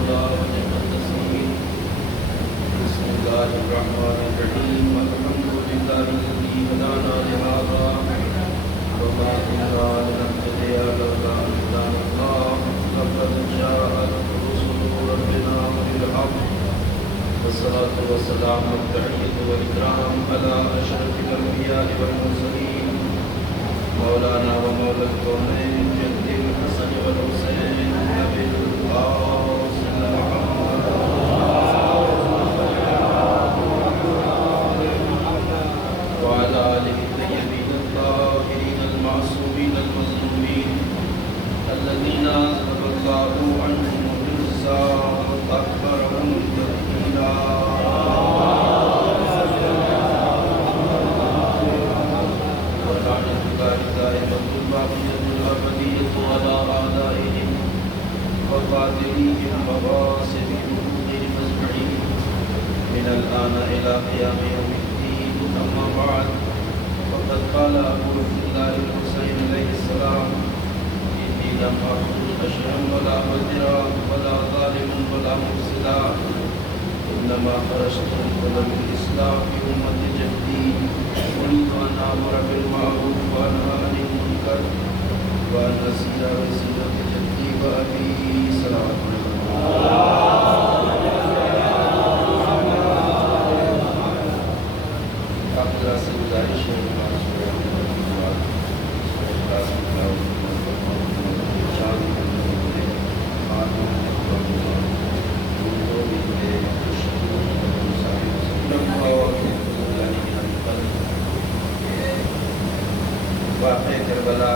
المولى ونعم النصير. بسم الله الرحمن الرحيم. الحمد لله الذي هدانا لهذا وما كنا لنهتدي لولا أن هدانا الله. لقد جاءت رسل ربنا بالحق والصلاة والسلام والتحية والإكرام على أشرف الأنبياء والمرسلين مولانا ومولى الكونين جد الحسن والحسين أبي القاسم محمد وعلى آله الطيبين الطاهرين المعصومين المظلومين الذين أذهب الله عنهم الرجس وطهرهم تطهيرا. ولعنة الله دائمة باقية الأبدية على أعدائهم وقاتليهم وغاصبهم غير مزمعين من الآن إلى قيام يوم الدين. أما بعد، فقد قال أبو عبد الله الحسين عليه السلام: إني لم أخرج أشرا ولا بدرا ولا ظالما ولا مفسدا، إنما خرجت لطلب الإصلاح في أمة جدي، أريد أن آمر بالمعروف وأنهى عن المنكر وأن أسير بسيرة جدي وأبي صلوات سے گزارش ہے واقع کربلا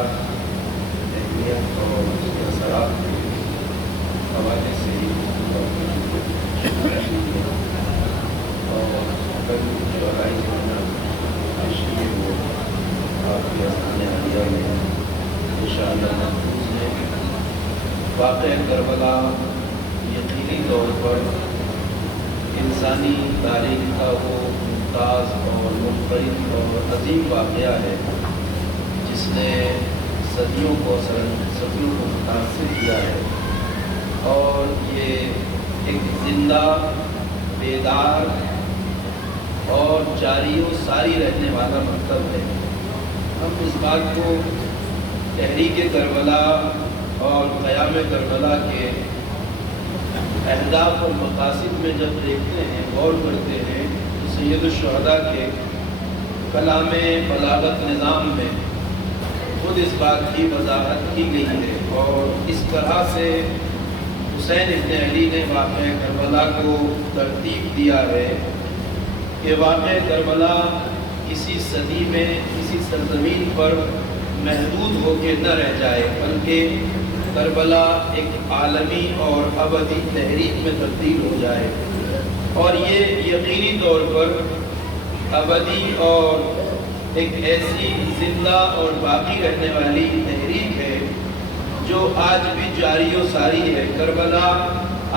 اہمیت اور اس کے اثرات کے حوالے سے اور کل جو رائی جانا ہے وہ آپ کے آسان عالیہ میں انشاءاللہ محفوظ ہے. واقع کربلا یقینی طور پر انسانی تاریخ کا وہ ممتاز اور منفرد اور عظیم واقعہ ہے جس نے صدیوں کو متاثر کیا ہے، اور یہ ایک زندہ بیدار اور جاری و ساری رہنے والا مکتب ہے. ہم اس بات کو تحریک کربلا اور قیام کربلا کے اہداف اور مقاصد میں جب دیکھتے ہیں، غور کرتے ہیں، تو سید الشہداء کے کلام بلاغت نظام میں خود اس بات کی وضاحت کی گئی ہے. اور اس طرح سے حسین ابن علی نے واقعہ کربلا کو ترتیب دیا ہے کہ واقعہ کربلا کسی صدی میں کسی سرزمین پر محدود ہو کے نہ رہ جائے، بلکہ کربلا ایک عالمی اور ابدی تحریک میں تبدیل ہو جائے. اور یہ یقینی طور پر ابدی اور ایک ایسی زندہ اور باقی رہنے والی تحریک ہے جو آج بھی جاری و ساری ہے. کربلا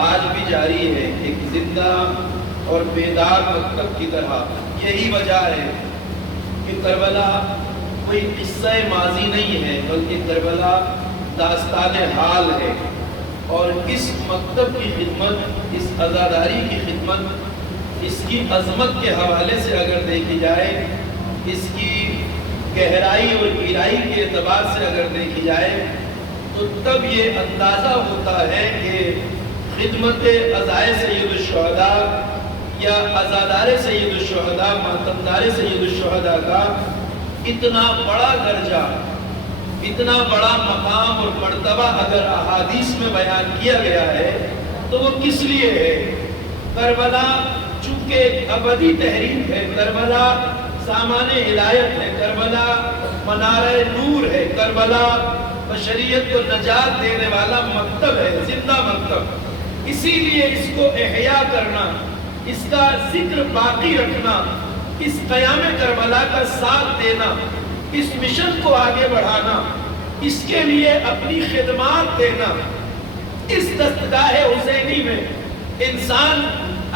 آج بھی جاری ہے، ایک زندہ اور بیدار مکتب کی طرح. یہی وجہ ہے کہ کربلا کوئی قصہ ماضی نہیں ہے، بلکہ کربلا داستان حال ہے. اور اس مکتب کی خدمت، اس عزاداری کی خدمت، اس کی عظمت کے حوالے سے اگر دیکھی جائے، اس کی گہرائی اور گہرائی کے اعتبار سے اگر دیکھی جائے، تو تب یہ اندازہ ہوتا ہے کہ خدمت عزائے سید الشہداء یا عزادار سید الشہداء، ماتمدار سید الشہداء کا اتنا بڑا درجہ، اتنا بڑا مقام اور مرتبہ اگر احادیث میں بیان کیا گیا ہے تو وہ کس لیے ہے؟ کربلا چونکہ ایک ابدی تحریک ہے، کربلا سامان ہدایت ہے، کربلا منارہ نور ہے، کربلا بشریت کو نجات دینے والا مکتب ہے، زندہ مکتب. اسی لیے اس کو احیاء کرنا، اس کا ذکر باقی رکھنا، اس قیام کربلا کا ساتھ دینا، اس مشن کو آگے بڑھانا، اس کے لیے اپنی خدمات دینا. اس دستگاہ حسینی میں انسان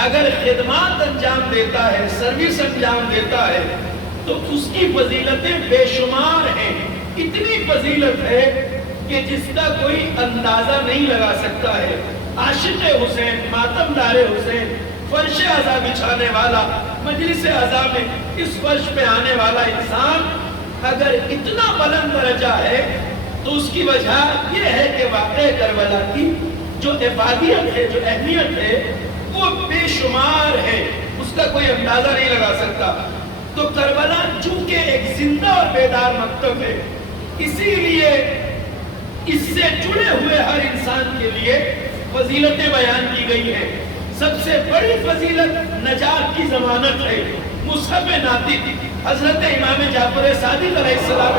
اگر خدمات انجام دیتا ہے، سروس انجام دیتا ہے، تو اس کی فضیلتیں بے شمار ہیں. اتنی فضیلت ہے کہ جس کا کوئی اندازہ نہیں لگا سکتا ہے. عاشق حسین، ماتمدار حسین، فرش عزا بچھانے والا، مجلس عزا میں اس فرش پہ آنے والا انسان اگر اتنا بلند درجہ ہے تو اس کی وجہ یہ ہے کہ واقع کربلا کی جو افادیت ہے، جو اہمیت ہے، وہ بے شمار ہے، اس کا کوئی اندازہ نہیں لگا سکتا۔ تو کربلا چونکہ ایک زندہ اور بیدار مکتب ہے، اسی لیے اس سے جڑے ہوئے ہر انسان کے لیے فضیلتیں بیان کی گئی ہیں۔ سب سے بڑی فضیلت نجات کی ضمانت ہے، مصحف ناطق حضرت امام جعفر صادق علیہ السلام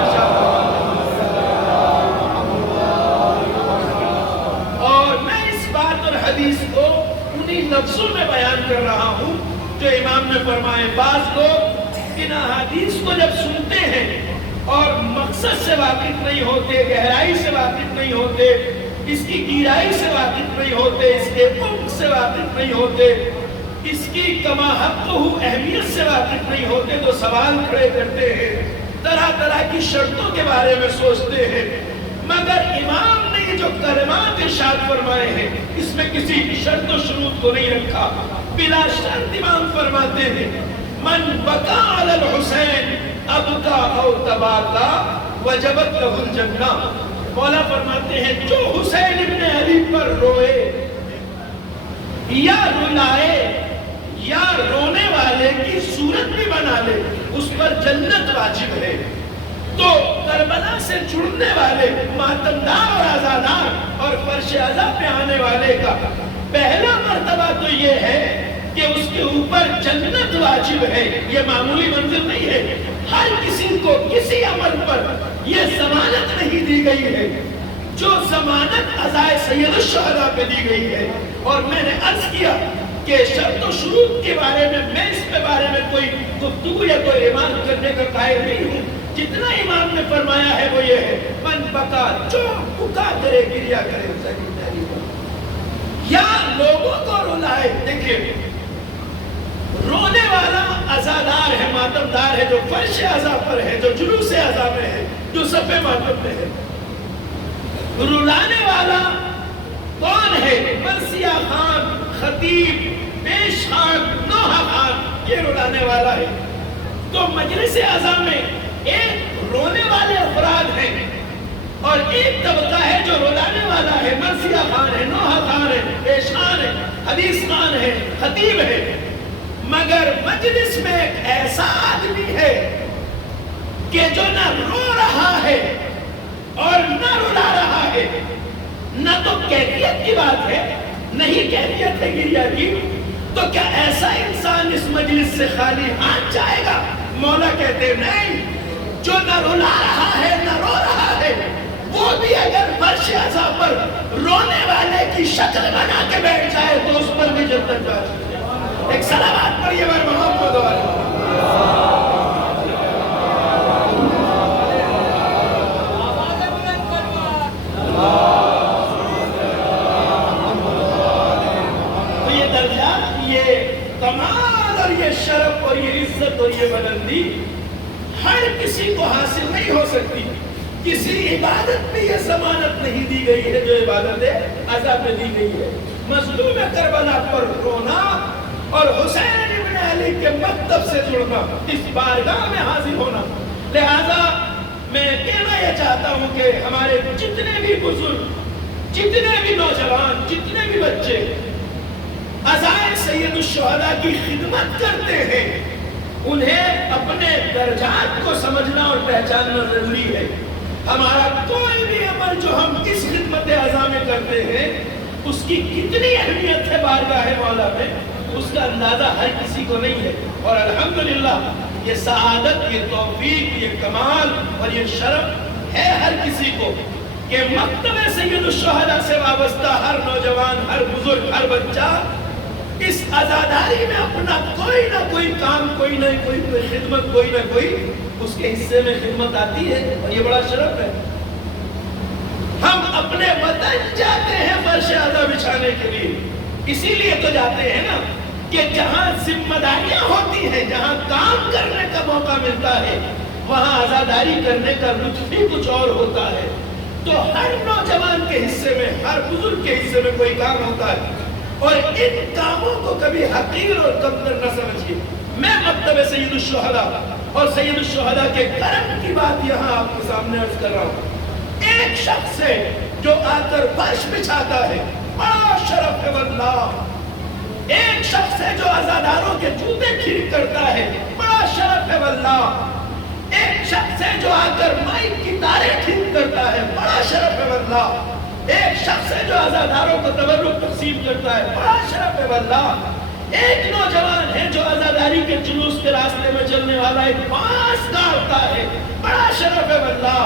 اور میں اس بات اور حدیث کو انہی لفظوں میں بیان کر رہا ہوں جو امام نے فرمائے۔ بعض لوگ ان احادیث کو جب سنتے ہیں اور مقصد سے واقف نہیں ہوتے، گہرائی سے واقف نہیں ہوتے، اس کی گہرائی سے واقف نہیں ہوتے، اس کے عمق سے واقف نہیں ہوتے، اس کی کما حقہ اہمیت سے واقف نہیں ہوتے، تو سوال کھڑے کرتے ہیں، طرح طرح کی شرطوں کے بارے میں سوچتے ہیں۔ مگر امام نے یہ جو کلمات ارشاد فرمائے ہیں اس میں کسی شرط و شروط کو نہیں رکھا، بلا شرط امام فرماتے ہیں من بقا علی الحسین ابقا او تباقا وجبت لہ الجنہ۔ مولا فرماتے ہیں جو حسین ابن علی پر روئے یا رلائے یا رونے والے کی صورت بھی بنا لے اس پر جنت واجب ہے۔ تو کربلا سے جڑنے والے ماتمدار اور عزادار اور فرش عزا پہ آنے والے کا پہلا مرتبہ تو یہ ہے کہ اس کے اوپر جنت واجب ہے۔ یہ معمولی منزل نہیں ہے، ہر کسی کو کسی عمل پر یہ ضمانت نہیں دی گئی ہے جو ضمانت عزائے سید الشہداء پہ دی گئی ہے۔ اور میں نے عرض کیا کہ شرط و شروط کے بارے میں اس کے بارے میں کوئی گفتگو یا کوئی ریمارک کرنے کا قائل نہیں ہوں۔ جتنا امام نے فرمایا ہے وہ یہ ہے من بقا، جو بکا کرے گریا کرے یا لوگوں کو رلائے۔ دیکھیں رونے والا عزادار ہے، ماتمدار ہے، جو فرش عزا پر ہے، جو جلوس عزا میں ہے، جو صف ماتم میں ہے۔ رلانے والا کون ہے؟ مرثیہ خان، خطیب، پیش خان، نوحہ خان، یہ رلانے والا ہے۔ تو مجلس عزا میں ایک رونے والے افراد ہیں اور ایک طبقہ ہے جو رلانے والا ہے، مرثیہ خان ہے، نوحہ خان ہے، پیش خان ہے، حدیث خان ہے، خطیب ہے۔ مگر مجلس میں ایک ایسا آدمی ہے کہ جو نہ رو رہا ہے اور نہ رلا رہا ہے، نہ تو کیفیت کی بات ہے، نہیں کیفیت ہے گریا کی، تو کیا ایسا انسان اس مجلس سے خالی ہاتھ جائے گا؟ مولا کہتے ہیں نہیں، جو نہ رلا رہا ہے نہ رو رہا ہے، وہ بھی اگر فرش عزا پر رونے والے کی شکل بنا کے بیٹھ جائے تو اس پر بھی جنت جا سکتے۔ ایک صلوات پڑھیے بار محمد والے۔ تو یہ درجہ، یہ کمال اور یہ شرف اور یہ عزت اور یہ بلندی ہر کسی کو حاصل نہیں ہو سکتی۔ کسی عبادت میں یہ ضمانت نہیں دی گئی ہے جو عبادت عزا میں دی گئی ہے۔ مظلوم کربلا پر رونا اور حسین ابن علی کے مکتب سے جڑنا، اس بارگاہ میں حاضر ہونا۔ لہذا میں کہنا یہ چاہتا ہوں کہ ہمارے جتنے بھی بزرگ، جتنے بھی نوجوان، جتنے بھی بچے عزائے سید الشہداء کی خدمت کرتے ہیں، انہیں اپنے درجات کو سمجھنا اور پہچاننا ضروری ہے۔ ہمارا کوئی بھی عمل جو ہم اس خدمت عزا میں کرتے ہیں اس کی کتنی اہمیت ہے بارگاہ مولا میں، اس کا اندازہ ہر کسی کو نہیں ہے۔ اور الحمدللہ یہ سعادت، یہ توفیق، یہ کمال اور یہ شرف ہے ہر کسی کو کہ مکتب سید الشہداء سے وابستہ ہر نوجوان، ہر بزرگ، ہر بچہ اس عزاداری میں اپنا کوئی نہ کوئی کام، کوئی نہ کوئی خدمت، کوئی نہ کوئی اس کے حصے میں خدمت آتی ہے، اور یہ بڑا شرف ہے۔ ہم اپنے وطن جاتے ہیں فرش عزا بچھانے کے لیے، اسی لیے تو جاتے ہیں نا کہ جہاں ذمہ داریاں ہوتی ہیں، جہاں کام کرنے کا موقع ملتا ہے، وہاں عزاداری کرنے کا لطف ہی کچھ اور ہوتا ہے۔ تو ہر نوجوان کے حصے میں، ہر بزرگ کے حصے میں کوئی کام ہوتا ہے، اور ان کاموں کو کبھی حقیر اور کمتر نہ سمجھیے۔ میں مکتب سید الشہداء اور سید الشہداء کے کرم کی بات یہاں آپ کے سامنے عرض کر رہا ہوں۔ ایک شخص ہے جو آ کر فرش بچھاتا ہے، بڑا شرف ہے واللہ۔ ایک شخص ہے جو عزاداروں کے جوتے ٹھیک کرتا ہے، بڑا شرف ہے واللہ۔ ایک شخص ہے جو آ کر مائک کی تاریں ٹھیک کرتا ہے، بڑا شرف ہے واللہ۔ ایک شخص ہے جو عزاداروں کو تبرک تقسیم کرتا ہے، بڑا شرف ہے واللہ۔ ایک نوجوان ہے جو عزاداری کے جلوس کے راستے میں چلنے والا ایک بانس گاڑتا ہے، بڑا شرف ہے واللہ۔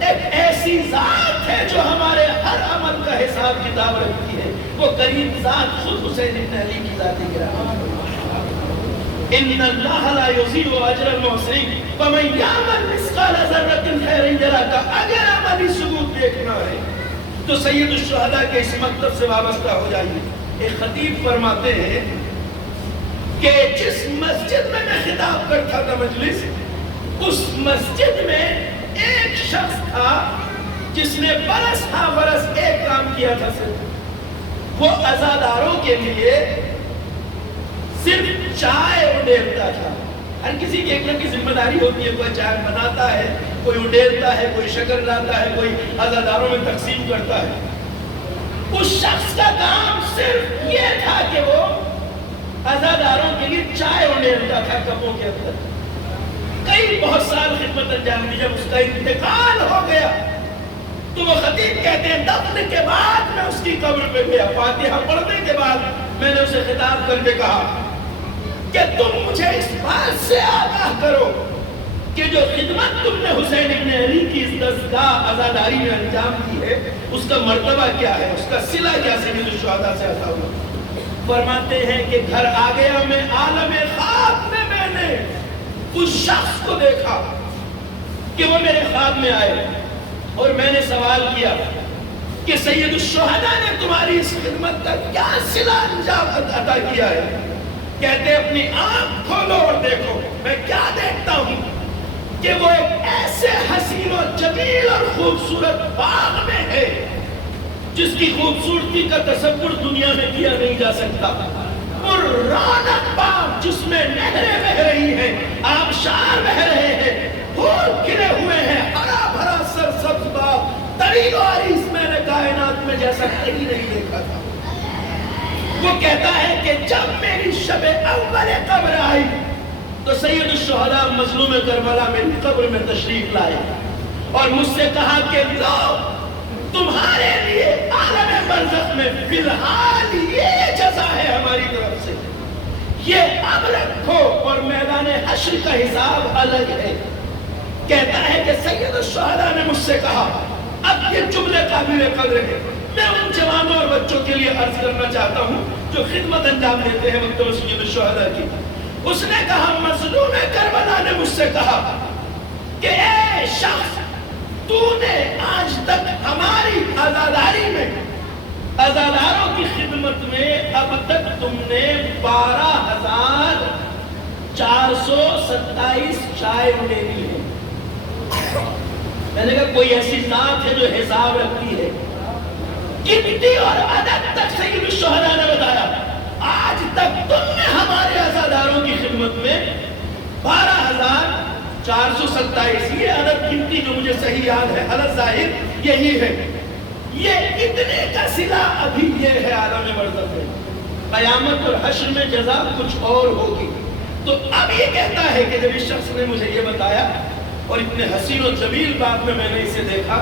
ایک ایسی ذات ہے جو ہمارے ہر عمل کا حساب کتاب رکھتی ہے، وہ کریم ذات خود حسین ابن علی کی ذات گرامی۔ ان اللہ لا یضیع اجر المحسنین ومن یعمل مثقال ذرۃ خیرا یرہ، اگر عملی ثبوت دیکھنا ہے تو سید الشہداء کے اس مکتب سے وابستہ ہو جائیے۔ ایک خطیب فرماتے ہیں کہ جس مسجد میں میں خطاب کرتا تھا مجلس، اس مسجد میں ایک شخص تھا جس نے برس ہاں برس ایک کام کیا تھا، صرف وہ عزاداروں کے لیے صرف چائے اڈیلتا تھا۔ ہر کسی کی ایک نہ کی ذمہ داری ہوتی ہے، کوئی چائے بناتا ہے، کوئی اڈیلتا ہے، کوئی شکر لاتا ہے، کوئی عزاداروں میں تقسیم کرتا ہے۔ اس شخص کا کام صرف یہ تھا کہ وہ عزاداروں کے لیے چائے اڈیلتا تھا کپوں کے اندر۔ کئی بہت سال خدمت انجام دی، جب اس کا انتقال ہو گیا تو وہ خطیب کہتے ہیں دفن کے بعد میں اس کی قبر پہ گیا، فاتحہ پڑھنے کے بعد میں نے اسے خطاب کر کے کہا کہ تم مجھے اس بات سے آگاہ کرو کہ جو خدمت تم نے حسین ابن علی کی اس دستگاہ عزاداری میں انجام دی ہے، اس کا مرتبہ کیا ہے، اس کا صلہ کیا سید الشہداء سے عطا ہوا۔ فرماتے ہیں کہ گھر آ گیا میں عالم خواب میں نے اس شخص کو دیکھا کہ وہ میرے خواب میں آئے، اور میں نے سوال کیا کہ سید الشہداء نے تمہاری اس خدمت کا کیا صلہ انجام عطا کیا ہے؟ کہتے اپنی آنکھ کھولو اور دیکھو۔ میں کیا دیکھتا ہوں کہ وہ ایک ایسے حسین و جمیل اور خوبصورت باغ میں ہے جس کی خوبصورتی کا تصور دنیا میں کیا نہیں جا سکتا۔ اور رونق باغ جس میں نہریں بہہ رہی ہیں، آبشار بہہ رہے ہیں، پھول کھلے ہوئے ہیں، ہرا بھرا سرسبز باغ، طویل و عریض میں نے کائنات میں جیسا کہیں نہیں دیکھا تھا۔ وہ کہتا ہے کہ جب میری شب اول قبر آئی تو سید الشہداء مظلوم کربلا میری قبر میں تشریف لائے اور مجھ سے کہا کہ لو تمہارے لیے عالم برزخ میں فی الحال یہ جزا ہے ہماری طرف سے، یہ اب رکھو، اور میدان حشر کا حساب الگ ہے۔ کہتا ہے کہ سید الشہداء نے مجھ سے کہا، اب یہ جملے قابل قدر ہے، میں ان جوانوں اور بچوں کے لیے عرض کرنا چاہتا ہوں جو خدمت انجام دیتے ہیں مکتب سید الشہداء کی۔ اس نے کہا، مظلوم کربلا نے مجھ سے کہا کہ اے شخص، تو نے آج تک ہماری عزاداری میں، عزاداروں کی خدمت میں اب تک تم نے 12,427 چائے اڈیلی ہے۔ میں نے کہا کوئی ایسی ذات ہے جو حساب رکھتی ہے؟ گنتی اور عدد تک سید الشہداء نے بتایا، آج تک تم نے ہمارے عزاداروں کی خدمت میں 12,427، یہ عدد گنتی جو مجھے صحیح یاد ہے، حالت ظاہر یہی ہے۔ یہ اتنے کا صلہ ابھی یہ ہے عالم برزخ میں، قیامت اور حشر میں جزا کچھ اور ہوگی۔ تو اب یہ کہتا ہے کہ جب اس شخص نے مجھے یہ بتایا اور اتنے حسین و جمیل بات میں نے اسے دیکھا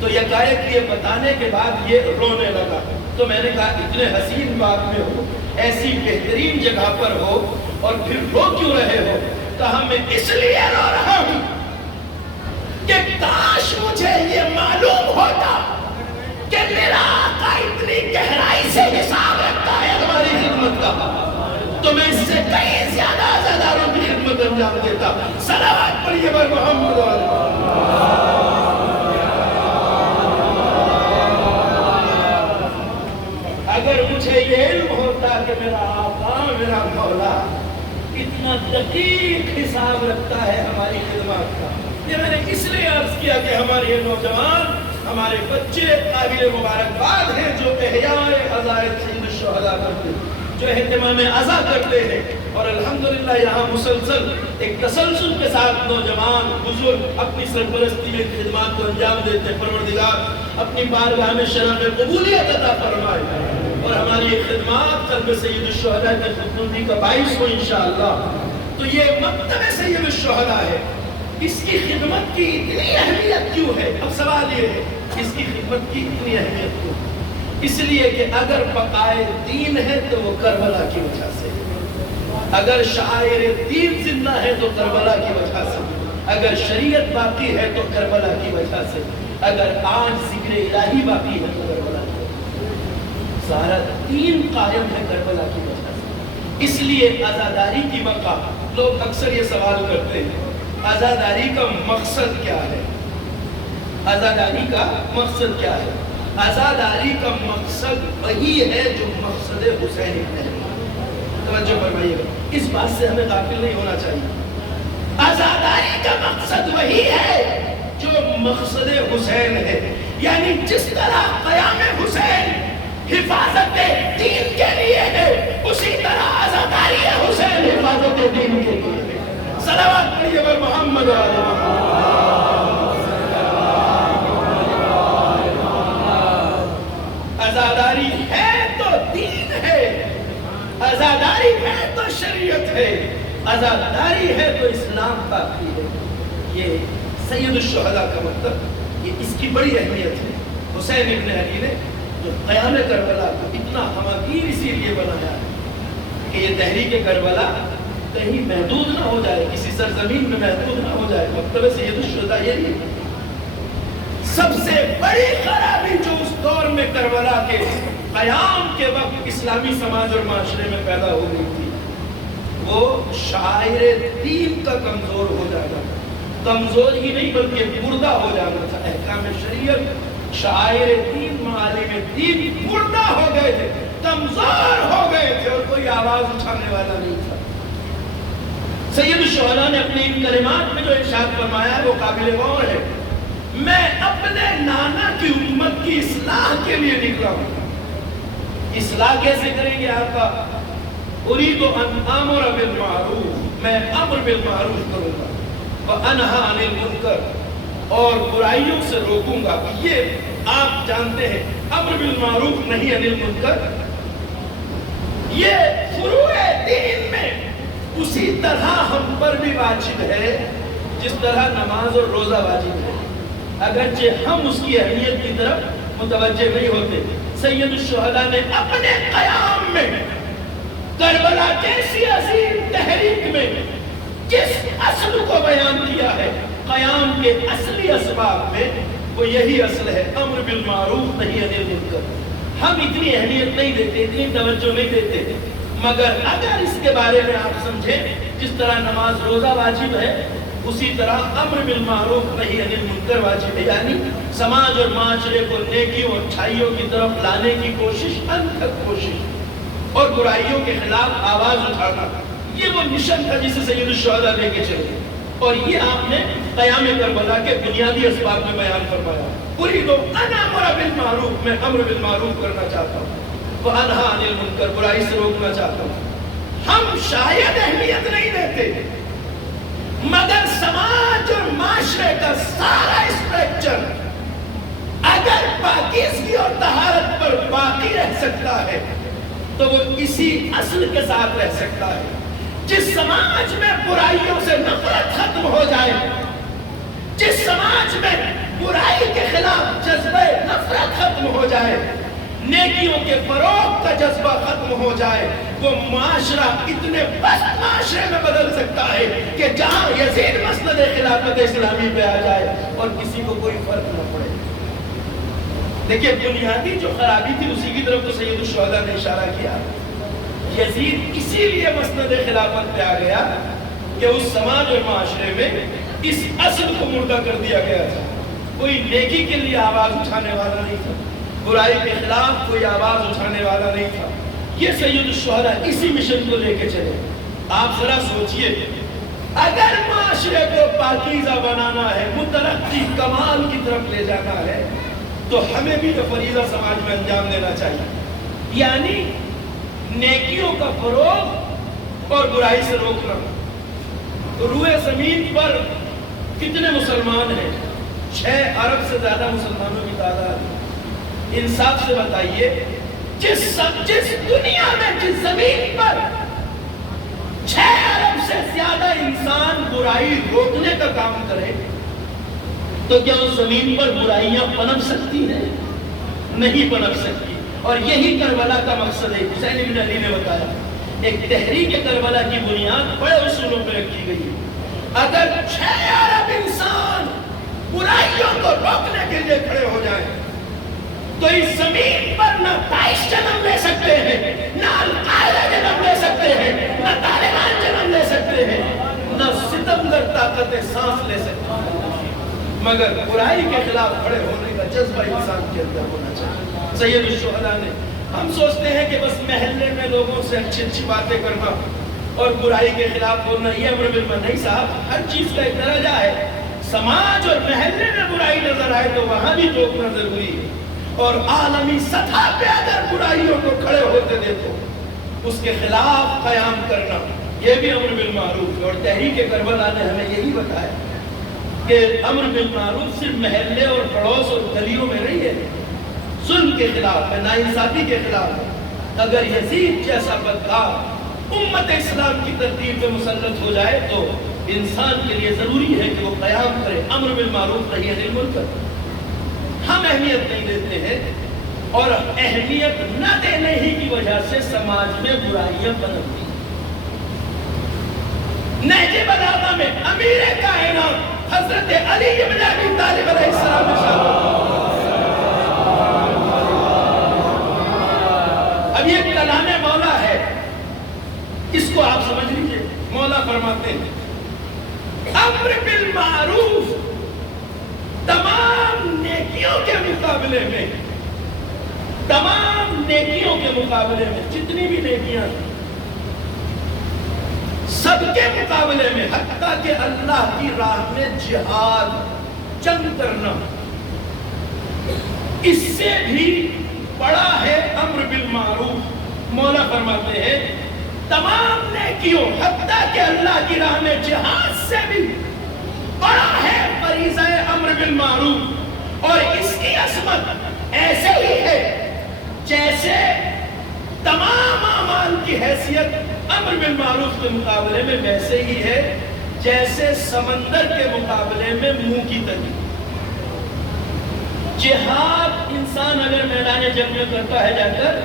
تو یکایک یہ بتانے کے بعد یہ رونے لگا۔ تو میں نے کہا اتنے حسین بات میں ہو، ایسی بہترین جگہ پر ہو اور پھر رو کیوں رہے ہو؟ کہا میں اس لیے رو رہا ہوں کہ کاش مجھے یہ معلوم ہوتا کہ میرا آقا اتنی گہرائی سے حساب رکھتا ہے ہماری خدمت کا، تو میں اس سے کئی زیادہ عزاداروں کی خدمت انجام دیتا۔ صلوات پڑھیے بر محمد علیہ۔ اگر مجھے یہ علم ہوتا کہ میرا آقا، میرا مولا اتنا دقیق حساب رکھتا ہے ہماری خدمات کا، یہ میں نے اس لیے عرض کیا کہ ہمارے یہ نوجوان ہمارے بچے قابل مبارکباد ہیں جو احیاء عزائم سید الشہداء کرتے ہیں، جو اہتمام عزا کرتے ہیں، اور الحمدللہ یہاں مسلسل ایک تسلسل کے ساتھ نوجوان بزرگ اپنی سرپرستی میں خدمات کو انجام دیتے ہیں۔ پروردگار اپنی بارگاہ میں شرف قبولیت عطا فرمائے اور ہماری خدمات قلب سید الشہداء کی خودبندی کا باعث ہو انشاءاللہ۔ تو یہ مکتب سید الشہداء ہے، اس کی خدمت کی اتنی اہمیت کیوں ہے؟ اب سوال یہ ہے اس کی خدمت کی اتنی اہمیت کیوں؟ اس لیے کہ اگر بقائے دین ہے تو وہ کربلا کی وجہ سے، اگر شعائر دین زندہ ہے تو کربلا کی وجہ سے، اگر شریعت باقی ہے تو کربلا کی وجہ سے، اگر آج ذکر الہی باقی ہے تو کربلا کی وجہ سے، سارا دین قائم ہے کربلا کی وجہ سے۔ اس لیے عزاداری کی بقا، لوگ اکثر یہ سوال کرتے ہیں عزاداری کا مقصد کیا ہے؟ عزاداری کا مقصد کیا ہے؟ عزاداری کا مقصد وہی ہے جو مقصد حسین ابن علی۔ توجہ فرمائیے گا، اس بات سے ہمیں غافل نہیں ہونا چاہیے۔ عزاداری کا مقصد وہی ہے جو مقصد حسین ہے، یعنی جس طرح قیام حسین حفاظت دین کے لیے ہے، اسی طرح عزاداری حسین حفاظت دین کے لیے ہے۔ صلوات پڑھیے بر محمد و آل محمد۔ عزاداری ہے تو دین ہے، عزاداری ہے تو شریعت ہے، عزاداری ہے تو اسلام باقی ہے۔ یہ سید الشہداء کا مطلب، یہ اس کی بڑی اہمیت ہے۔ حسین ابن علی نے جو قیام کربلا کو اتنا ہمگیر اسی لیے بنایا ہے کہ یہ تحریک کربلا کہیں محدود نہ ہو جائے، کسی سرزمین میں محدود نہ ہو جائے۔ مکتب سید الشہداء یہی ہے۔ سب سے بڑی خرابی جو اس دور میں کربلا کے قیام کے وقت اسلامی سماج اور معاشرے میں پیدا ہو گئی تھی، وہ شاعر دین کا کمزور ہو جانا، کمزور ہی نہیں بلکہ مردہ ہو جانا تھا۔ احکام شریعت، شاعر دین، معالم دین مردہ ہو گئے تھے، کمزور ہو گئے تھے اور کوئی آواز اٹھانے والا نہیں تھا۔ سید الشہداء نے اپنے ان کلمات میں جو ارشاد فرمایا ہے وہ قابل غور ہے۔ میں اپنے نانا کی امت کی اصلاح کے لیے نکلا ہوں۔ اصلاح کیسے کریں گے آقا؟ اريد ان امر بالمعروف، میں امر بالمعروف کروں گا، وانہا عن المنکر، اور برائیوں سے روکوں گا۔ یہ آپ جانتے ہیں امر بالمعروف نہیں عن المنکر، یہ فروع دین میں اسی طرح ہم پر بھی واجب ہے جس طرح نماز اور روزہ واجب ہے، اگرچہ ہم اس کی اہمیت کی طرف متوجہ نہیں ہوتے۔ سید الشہداء نے اپنے قیام میں کربلا جیسی عظیم تحریک میں جس اصل کو بیان کیا ہے، قیام کے اصلی اسباب میں وہ یہی اصل ہے، امر بالمعروف نہیں عن المنکر۔ ہم اتنی اہمیت نہیں دیتے، اتنی توجہ نہیں دیتے، مگر اگر اس کے بارے میں آپ سمجھیں جس طرح نماز روزہ واجب ہے اسی طرح امر بالمعروف نہیں عن المنکر واجب ہے، یعنی سماج اور معاشرے کو نیکیوں اور اچھائیوں کی طرف لانے کی کوشش، انتھک کوشش، اور برائیوں کے خلاف آواز اٹھانا، یہ وہ مشن تھا جسے سید الشہداء لے کے چلے، اور یہ آپ نے قیام کربلا کے بنیادی اسباب میں بیان فرمایا۔ اريد ان امر بالمعروف، میں امر بالمعروف کرنا چاہتا ہوں، وانہا عن المنکر، برائی سے روکنا چاہتا ہوں۔ ہم شاید اہمیت نہیں دیتے، مگر سماج اور معاشرے کا سارا اسٹرکچر اگر پاکیزگی اور طہارت پر باقی رہ سکتا ہے تو وہ اسی اصل کے ساتھ رہ سکتا ہے۔ جس سماج میں برائیوں سے نفرت ختم ہو جائے، جس سماج میں برائی کے خلاف جذبہ نفرت ختم ہو جائے، نیکیوں کے فروغ کا جذبہ ختم ہو جائے، وہ معاشرہ اتنے پست معاشرے میں بدل سکتا ہے کہ جہاں یزید مسند خلافت اسلامی پہ آ جائے اور کسی کو کوئی فرق نہ پڑے۔ دیکھیں بنیادی جو خرابی تھی اسی کی طرف تو سید الشہداء نے اشارہ کیا۔ یزید اسی لیے مسند خلافت پہ آ گیا کہ اس سماج اور معاشرے میں اس اصل کو مردہ کر دیا گیا تھا۔ کوئی نیکی کے لیے آواز اٹھانے والا نہیں تھا، برائی کے خلاف کوئی آواز اٹھانے والا نہیں تھا۔ یہ سید الشہداء اسی مشن کو لے کے چلے۔ آپ ذرا سوچئے، اگر معاشرے کو پاکیزہ بنانا ہے، مترقی کمال کی طرف لے جانا ہے، تو ہمیں بھی یہ فریضہ سماج میں انجام دینا چاہیے، یعنی نیکیوں کا فروغ اور برائی سے روکنا۔ روئے زمین پر کتنے مسلمان ہیں؟ 6 ارب سے زیادہ مسلمانوں کی تعداد۔ انصاف سے بتائیے، جس دنیا میں، جس زمین پر 6 ارب سے زیادہ انسان برائی روکنے کا کام کرے، تو کیا اس زمین پر برائیاں پنپ سکتی ہیں؟ نہیں پنپ سکتی۔ اور یہی کربلا کا مقصد ہے۔ حسین بن علی نے بتایا، ایک تحریک کربلا کی بنیاد بڑے اصولوں پہ رکھی گئی ہے۔ اگر 6 ارب انسان برائیوں کو روکنے کے لیے کھڑے ہو جائیں تو اس زمین پر نہ داعش جنم لے سکتے ہیں، نہ القاعدہ جنم لے سکتے ہیں، نہ طالبان جنم لے سکتے ہیں، نہ ستمگر طاقت سانس لے سکتے ہیں، مگر برائی کے خلاف کھڑے ہونے کا جذبہ انسان کے اندر ہونا چاہیے۔ سید الشہداء نے، ہم سوچتے ہیں کہ بس محلے میں لوگوں سے اچھی اچھی باتیں کرنا اور برائی کے خلاف بولنا یہ امر بالمعروف، نہیں صاحب، ہر چیز کا ایک درجہ ہے۔ سماج اور محلے میں برائی نظر آئے تو وہاں بھی ٹوکنا ضروری ہے، اور عالمی سطح پہ اگر برائیوں کو کھڑے ہوتے دیکھو اس کے خلاف قیام کرنا یہ بھی امر بالمعروف ہے۔ اور تحریک کربلا نے ہمیں یہی بتایا کہ امر بالمعروف صرف محلے اور پڑوس اور گلیوں میں نہیں ہے، ظلم کے خلاف ہے، ناانصافی کے خلاف ہے۔ اگر یزید جیسا بدکار امت اسلام کی ترتیب پہ مسلط ہو جائے تو انسان کے لیے ضروری ہے کہ وہ قیام کرے امر بالمعروف نہی عن المنکر۔ ہم اہمیت نہیں دیتے ہیں، اور اہمیت نہ دینے ہی کی وجہ سے سماج میں برائیاں پنپتی ہیں۔ نہج بلاغہ میں امیر کائنات حضرت علی بن ابی طالب علیہ السلام اب یہ کلام مولا ہے، اس کو آپ سمجھ لیجئے۔ مولا فرماتے ہیں امر بالمعروف تمام نیکیوں کے مقابلے میں، تمام نیکیوں کے مقابلے میں، جتنی بھی نیکیاں سب کے مقابلے میں، حتیٰ کہ اللہ کی راہ میں جہاد، جنگ کرنا، اس سے بھی بڑا ہے امر بالمعروف۔ مولا فرماتے ہیں تمام نیکیوں، حتیٰ کہ اللہ کی راہ میں جہاد سے بھی بڑا ہے فریضہ امر بالمعروف۔ اور اس کی عظمت ایسے ہی ہے جیسے تمام اعمال کی حیثیت امر بالمعروف کے مقابلے میں ویسے ہی ہے جیسے سمندر کے مقابلے میں منہ کی تری۔ جہاد انسان اگر میدان جنگ میں کرتا ہے جا کر،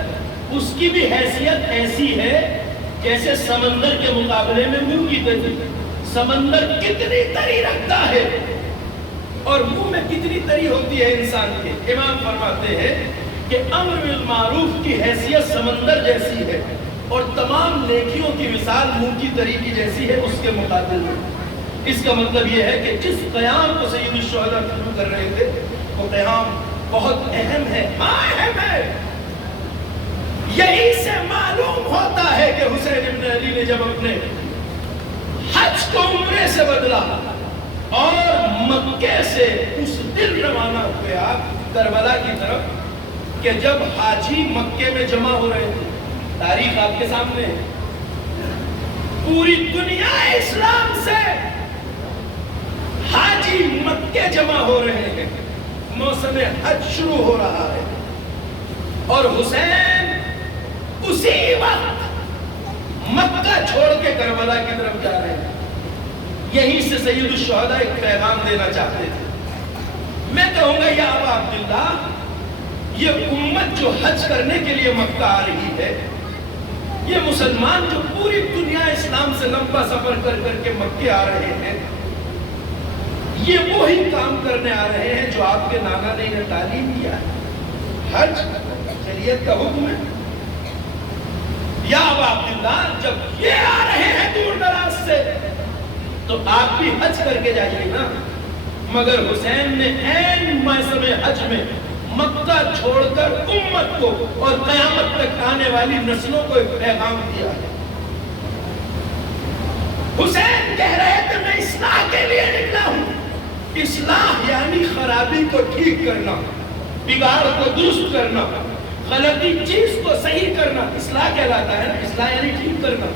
اس کی بھی حیثیت ایسی ہے جیسے سمندر کے مقابلے میں منہ کی تری۔ سمندر کتنی تری رکھتا ہے اور منہ میں کتنی تری ہوتی ہے انسان کے۔ امام فرماتے ہیں کہ امر بالمعروف کی حیثیت سمندر جیسی ہے اور تمام نیکیوں کی مثال منہ کی تری کی جیسی ہے اس کے مقابل میں۔ اس کا مطلب یہ ہے کہ جس قیام کو سید الشہداء شروع کر رہے تھے وہ قیام بہت اہم ہے۔ ہاں اہم ہے، یہی سے معلوم ہوتا ہے کہ حسین ابن علی نے جب اپنے حج کو عمرے سے بدلا اور مکے سے اس دن روانہ ہوئے آپ کربلا کی طرف، کہ جب حاجی مکے میں جمع ہو رہے تھے، تاریخ آپ کے سامنے ہے، پوری دنیا اسلام سے حاجی مکے جمع ہو رہے ہیں، موسم حج شروع ہو رہا ہے، اور حسین اسی وقت مکہ چھوڑ کے کربلا کی طرف جا رہے ہیں۔ یہی سے سید الشہداء ایک پیغام دینا چاہتے تھے۔ میں کہوں گا یا ابا عبداللہ، یہ امت جو حج کرنے کے لیے مکہ آ رہی ہے، یہ مسلمان جو پوری دنیا اسلام سے لمبا سفر کر کر کے مکے آ رہے ہیں، یہ وہی کام کرنے آ رہے ہیں جو آپ کے نانا نے انہیں تعلیم کیا ہے۔ حج شریعت کا حکم ہے۔ یا ابا عبداللہ، جب یہ آ رہے ہیں دور دراز سے تو آپ بھی حج کر کے جائیے نا۔ مگر حسین نے عین موسم حج میں مکہ چھوڑ کر امت کو اور قیامت تک آنے والی نسلوں کو ایک پیغام دیا ہے۔ حسین کہہ رہے تھے میں اصلاح کے لیے نکلا ہوں۔ اصلاح یعنی خرابی کو ٹھیک کرنا، بگاڑ کو درست کرنا، غلطی چیز کو صحیح کرنا اصلاح کہلاتا ہے نا، اصلاح یعنی ٹھیک کرنا۔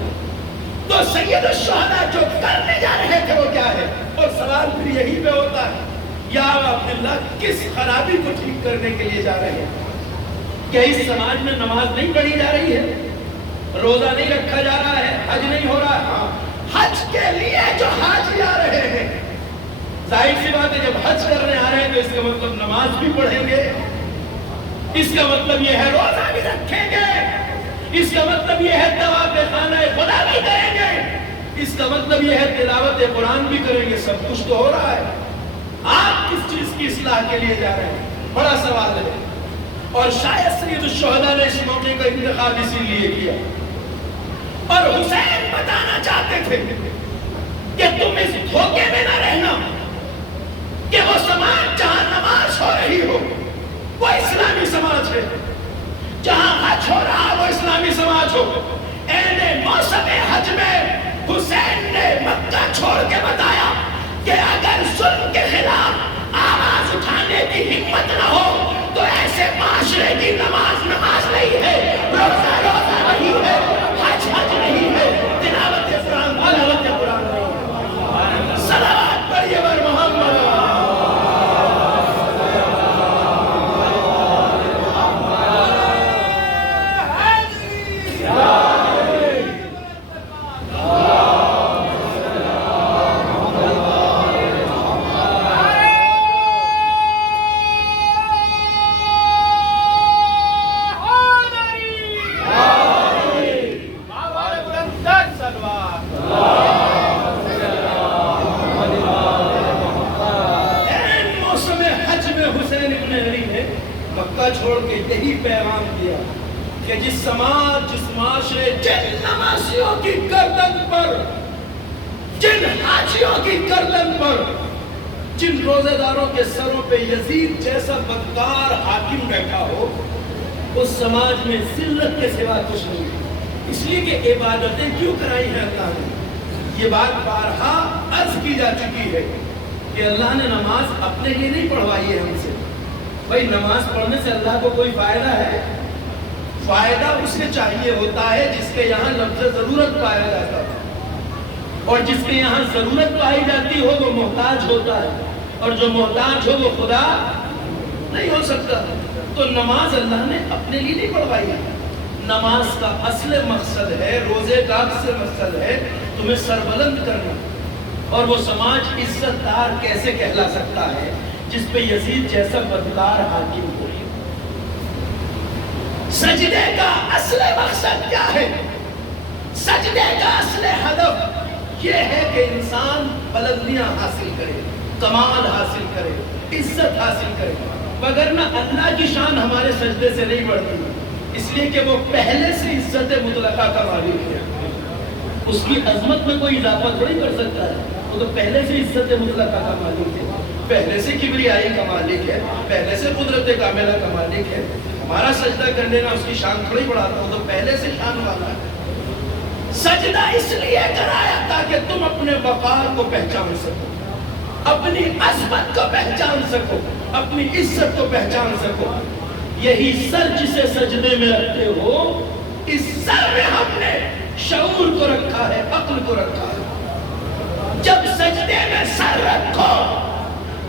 تو سید الشہداء جو کرنے جا رہے تھے وہ کیا ہے؟ اور سوال پھر یہی پہ ہوتا ہے، یا عبداللہ کس خرابی کو ٹھیک کرنے کے لیے جا رہے ہیں؟ کیا اس سماج میں نماز نہیں پڑھی جا رہی ہے، روزہ نہیں رکھا جا رہا ہے، حج نہیں ہو رہا ہے؟ حج کے لیے جو حاجی آ رہے ہیں، ظاہر سی بات ہے جب حج کرنے آ رہے ہیں تو اس کا مطلب نماز بھی پڑھیں گے، اس کا مطلب یہ ہے روزہ بھی رکھیں گے، اس کا مطلب یہ ہے طواف خانہ خدا بھی کریں گے، اس کا مطلب یہ ہے تلاوت قرآن بھی کریں گے۔ سب کچھ تو ہو رہا ہے، آپ کس چیز کی اصلاح کے لیے جا رہے ہیں؟ بڑا سوال ہے۔ اور شاید سید الشہداء نے اس موقع کا انتخاب اسی لیے کیا، اور حسین بتانا چاہتے تھے کہ تم اس دھوکے میں نہ رہنا کہ وہ سماج جہاں نماز ہو رہی ہو وہ اسلامی سماج ہے، جہاں حج ہو رہا وہ اسلامی سماج ہو۔ این موسم حج میں حسین نے مکہ چھوڑ کے بتایا کہ اگر ظلم کے خلاف آواز اٹھانے کی ہمت نہ ہو تو ایسے معاشرے کی نماز نہیں ہے، روزہ نہیں ہے، حج نہیں ہے، تلاوت قرآن نہیں ہے۔ صلوات پڑھیے بر محمد۔ چھوڑ کے یہی پیغام دیا کہ جس معاشرے جن نمازیوں کی گردن پر، جن حاجیوں کی گردن پر، جن روزے داروں کے سروں پہ یزید جیسا بدکار حاکم بیٹھا ہو، اس سماج میں ذلت کے سوا کچھ نہیں۔ اس لیے کہ عبادتیں کیوں کرائی ہیں اللہ نے؟ یہ بات بارہا عرض کی جا چکی ہے کہ اللہ نے نماز اپنے لیے نہیں پڑھوائی ہے ہم سے۔ بھائی نماز پڑھنے سے اللہ کو کوئی فائدہ ہے؟ فائدہ اسے چاہیے ہوتا ہے جس کے یہاں لفظ ضرورت پایا جاتا ہے، اور جس کے یہاں ضرورت پائی جاتی ہو وہ محتاج ہوتا ہے، اور جو محتاج ہو وہ خدا نہیں ہو سکتا۔ تو نماز اللہ نے اپنے لیے نہیں پڑھوائی ہے۔ نماز کا اصل مقصد ہے، روزے کا اصل مقصد ہے تمہیں سربلند کرنا، اور وہ سماج عزت دار کیسے کہلا سکتا ہے جس پہ یزید جیسا بدکار حاکم ہو۔ سجدے کا اصل مقصد کیا ہے؟ سجدے کا اصل ہدف یہ ہے کہ انسان بلندیاں حاصل کرے، کمال حاصل کرے، عزت حاصل کرے، مگر نہ اللہ کی شان ہمارے سجدے سے نہیں بڑھتی، اس لیے کہ وہ پہلے سے عزت مطلقہ کا مالک ہے، اس کی عظمت میں کوئی اضافہ تھوڑی کر سکتا ہے، وہ تو پہلے سے عزت مطلقہ کا مالک ہے، پہلے سے کبریائی کا مالک ہے، پہلے سے قدرت کاملہ کا مالک ہے۔ ہمارا سجدہ کر لینا اس کی شان تھوڑی بڑھاتا، وہ تو پہلے سے شان والا ہے۔ سجدہ اس لیے کرایا تاکہ تم اپنے وقار کو پہچان سکو، اپنی عظمت کو پہچان سکو، اپنی عزت کو پہچان سکو۔ یہی سر جسے سجدے میں رکھتے ہو، اس سر میں ہم نے شعور کو رکھا ہے، عقل کو رکھا ہے۔ جب سجدے میں سر رکھو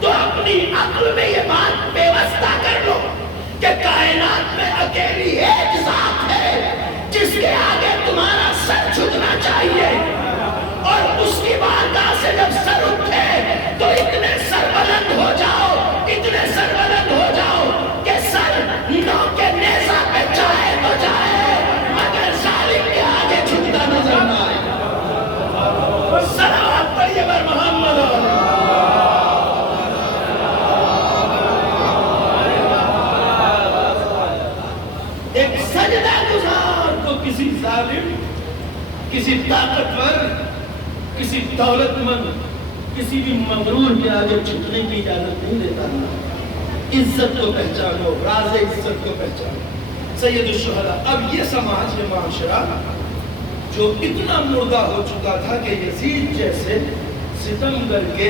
تو اپنی عقل میں یہ بات پیوستہ کر لو کہ کائنات میں اکیلی ایک ذات ہے جس کے آگے تمہارا سر جھکنا چاہیے، اور اس کی بارگاہ سے جب سر اٹھے تو اتنے سربلند ہو جاؤ، اتنے سربلند ہو جاؤ کہ سر نو کے نیزہ پہ جائے تو جائے مگر ظالم کے آگے جھکتا نظر نہ آئے۔ صلوات پڑھیے بر محمد۔ ایک سجدہ گزار کو کسی ظالم، کسی طاقتور، کسی دولت مند، کسی بھی مغرور کے آگے جھکنے کی اجازت نہیں دیتا۔ عزت کو پہچانو، راز عزت کو پہچانو۔ سید الشہداء، اب یہ سماج یہ معاشرہ جو اتنا مردہ ہو چکا تھا کہ یزید جیسے ستم کر کے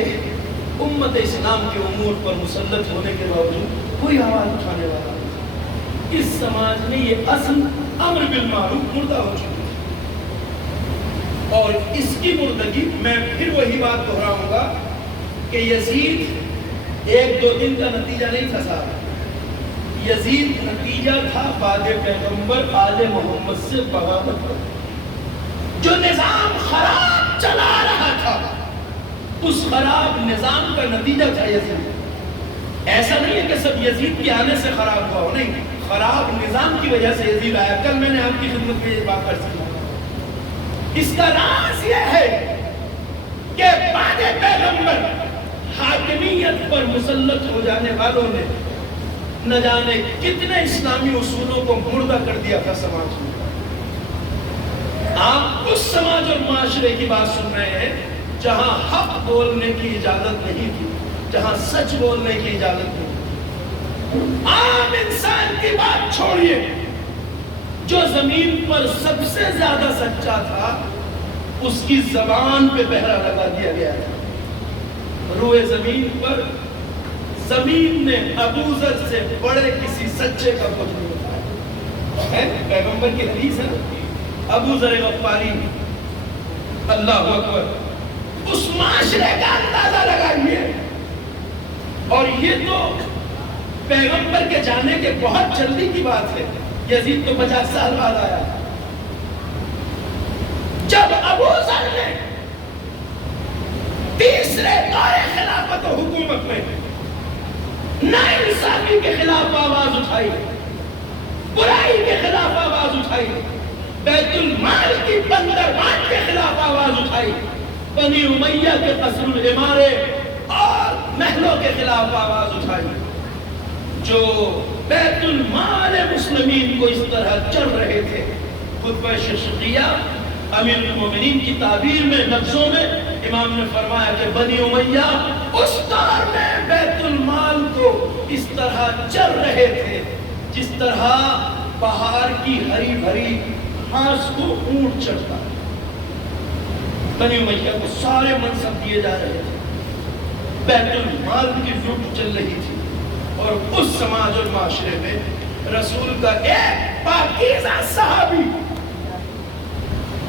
امت اسلام کے امور پر مسلط ہونے کے باوجود کوئی آواز اٹھانے والا نہیں. اس سماج میں یہ اصل امر بالمعروف مردہ ہو چکی ہے. اور اس کی مردگی میں پھر وہی بات دہراؤں گا کہ یزید ایک دو دن کا نتیجہ نہیں تھا صاحب. یزید نتیجہ تھا بعد پیغمبر آل محمد سے بغاوت کا. جو نظام خراب چلا رہا تھا اس خراب نظام کا نتیجہ تھا یزید. ایسا نہیں ہے کہ سب یزید کے آنے سے خراب ہوا ہو، نہیں، خراب نظام کی وجہ سے یزید آیا. کل میں نے آپ کی خدمت میں یہ بات کر سکتا. اس کا راز یہ ہے کہ بعد پیغمبر حاکمیت پر مسلط ہو جانے والوں نے نہ جانے کتنے اسلامی اصولوں کو مردہ کر دیا تھا سماج میں. آپ اس سماج اور معاشرے کی بات سن رہے ہیں جہاں حق بولنے کی اجازت نہیں تھی، جہاں سچ بولنے کی اجازت نہیں تھی. عام انسان کی بات چھوڑیے، جو زمین پر سب سے زیادہ سچا تھا اس کی زبان پہ پہرا لگا دیا گیا تھا. روئے زمین پر زمین نے ابو ذر سے بڑے کسی سچے کا کچھ نہیں بتایا. پیغمبر کی حدیث ہے ابو ذر غفاری، اللہ اکبر. اس معاشرے کا اندازہ لگائیے. اور یہ تو پیغمبر کے جانے کے بہت جلدی کی بات ہے. یزید تو 50 سال بعد آیا. جب ابو ذر نے تیسرے دور خلافت و حکومت میں ناانصافی کے خلاف آواز اٹھائی، برائی کے خلاف آواز اٹھائی، بیت المال کی بندربان کے خلاف آواز اٹھائی، بنی امیہ کے قصر العمارے اور محلوں کے خلاف آواز اٹھائی، جو بیت المال مسلمین کو اس طرح چل رہے تھے. خطبہ ششقیہ امیر المومنین کی تعبیر میں لفظوں میں امام نے فرمایا کہ بنی امیہ اس دور میں بیت المال کو اس طرح چل رہے تھے جس طرح پہاڑ کی ہری بھری گھاس کو اونٹ چڑھتا ہے. بنی امیہ کو سارے منصب دیے جا رہے تھے، بیت المال کی لوٹ چل رہی تھی. اور اس سماج اور معاشرے میں رسول کا ایک پاکیزہ صحابی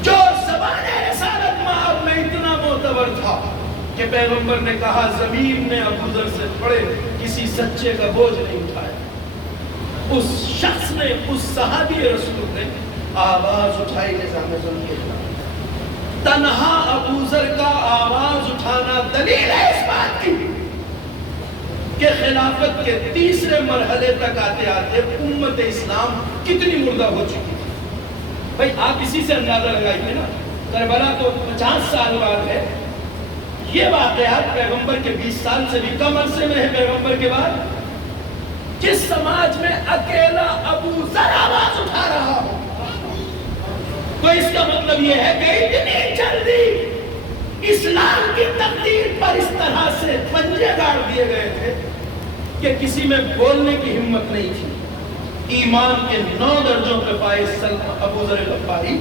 جو زبان رسالت مآب میں اتنا معتبر تھا کہ پیغمبر نے کہا زمین نے ابو ذر سے بڑے کسی سچے کا بوجھ نہیں اٹھایا. اس شخص نے، اس صحابی رسول نے آواز اٹھائی نظام ظلم کے خلاف. تنہا ابو ذر کا آواز اٹھانا دلیل ہے اس بات کی کہ خلافت کے تیسرے مرحلے تک آتے آتے امت اسلام کتنی مردہ ہو چکی تھی. بھائی آپ اسی سے اندازہ لگائیے نا، کربلا تو 50 سال بعد ہے. یہ واقعات پیغمبر کے 20 سال سے بھی کم عرصے میں ہے پیغمبر کے بعد. جس سماج میں اکیلا ابو ذر آواز اٹھا رہا ہو، تو اس کا مطلب یہ ہے کہ اتنی جلدی اسلام کی تقدیر پر اس طرح سے پنجے گاڑ دیے گئے تھے کہ کسی میں بولنے کی ہمت نہیں تھی. ایمان کے 9 درجوں پہ فائز ابو ذر غفاری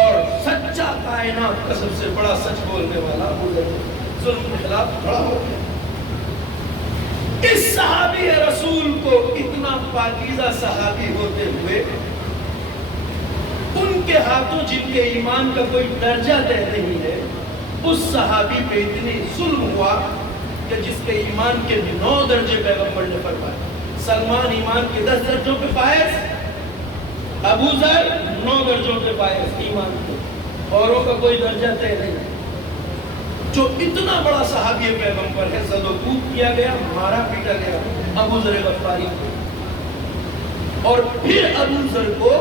اور سچا کائنات کا سب سے بڑا سچ بولنے والا ابو ذر ظلم کے خلاف کھڑا ہو گیا. اس صحابی رسول کو اتنا پاکیزہ صحابی ہوتے ہوئے ان کے ہاتھوں جن کے ایمان کا کوئی درجہ طے نہیں ہے، اس صحابی پہ اتنی ظلم ہوا کہ جس کے ایمان کے 9 درجے پیغمبر نے فرمائے. سلمان ایمان کے 10 درجوں پہ فائز، ابو ذر 9 درجوں پہ فائز ایمان کے، اوروں کا کوئی درجہ طے نہیں. جو اتنا بڑا صحابی پیغمبر ہے، زد و کوب کیا گیا، مارا پیٹا گیا ابو ذر غفاری کو، اور پھر ابو ذر کو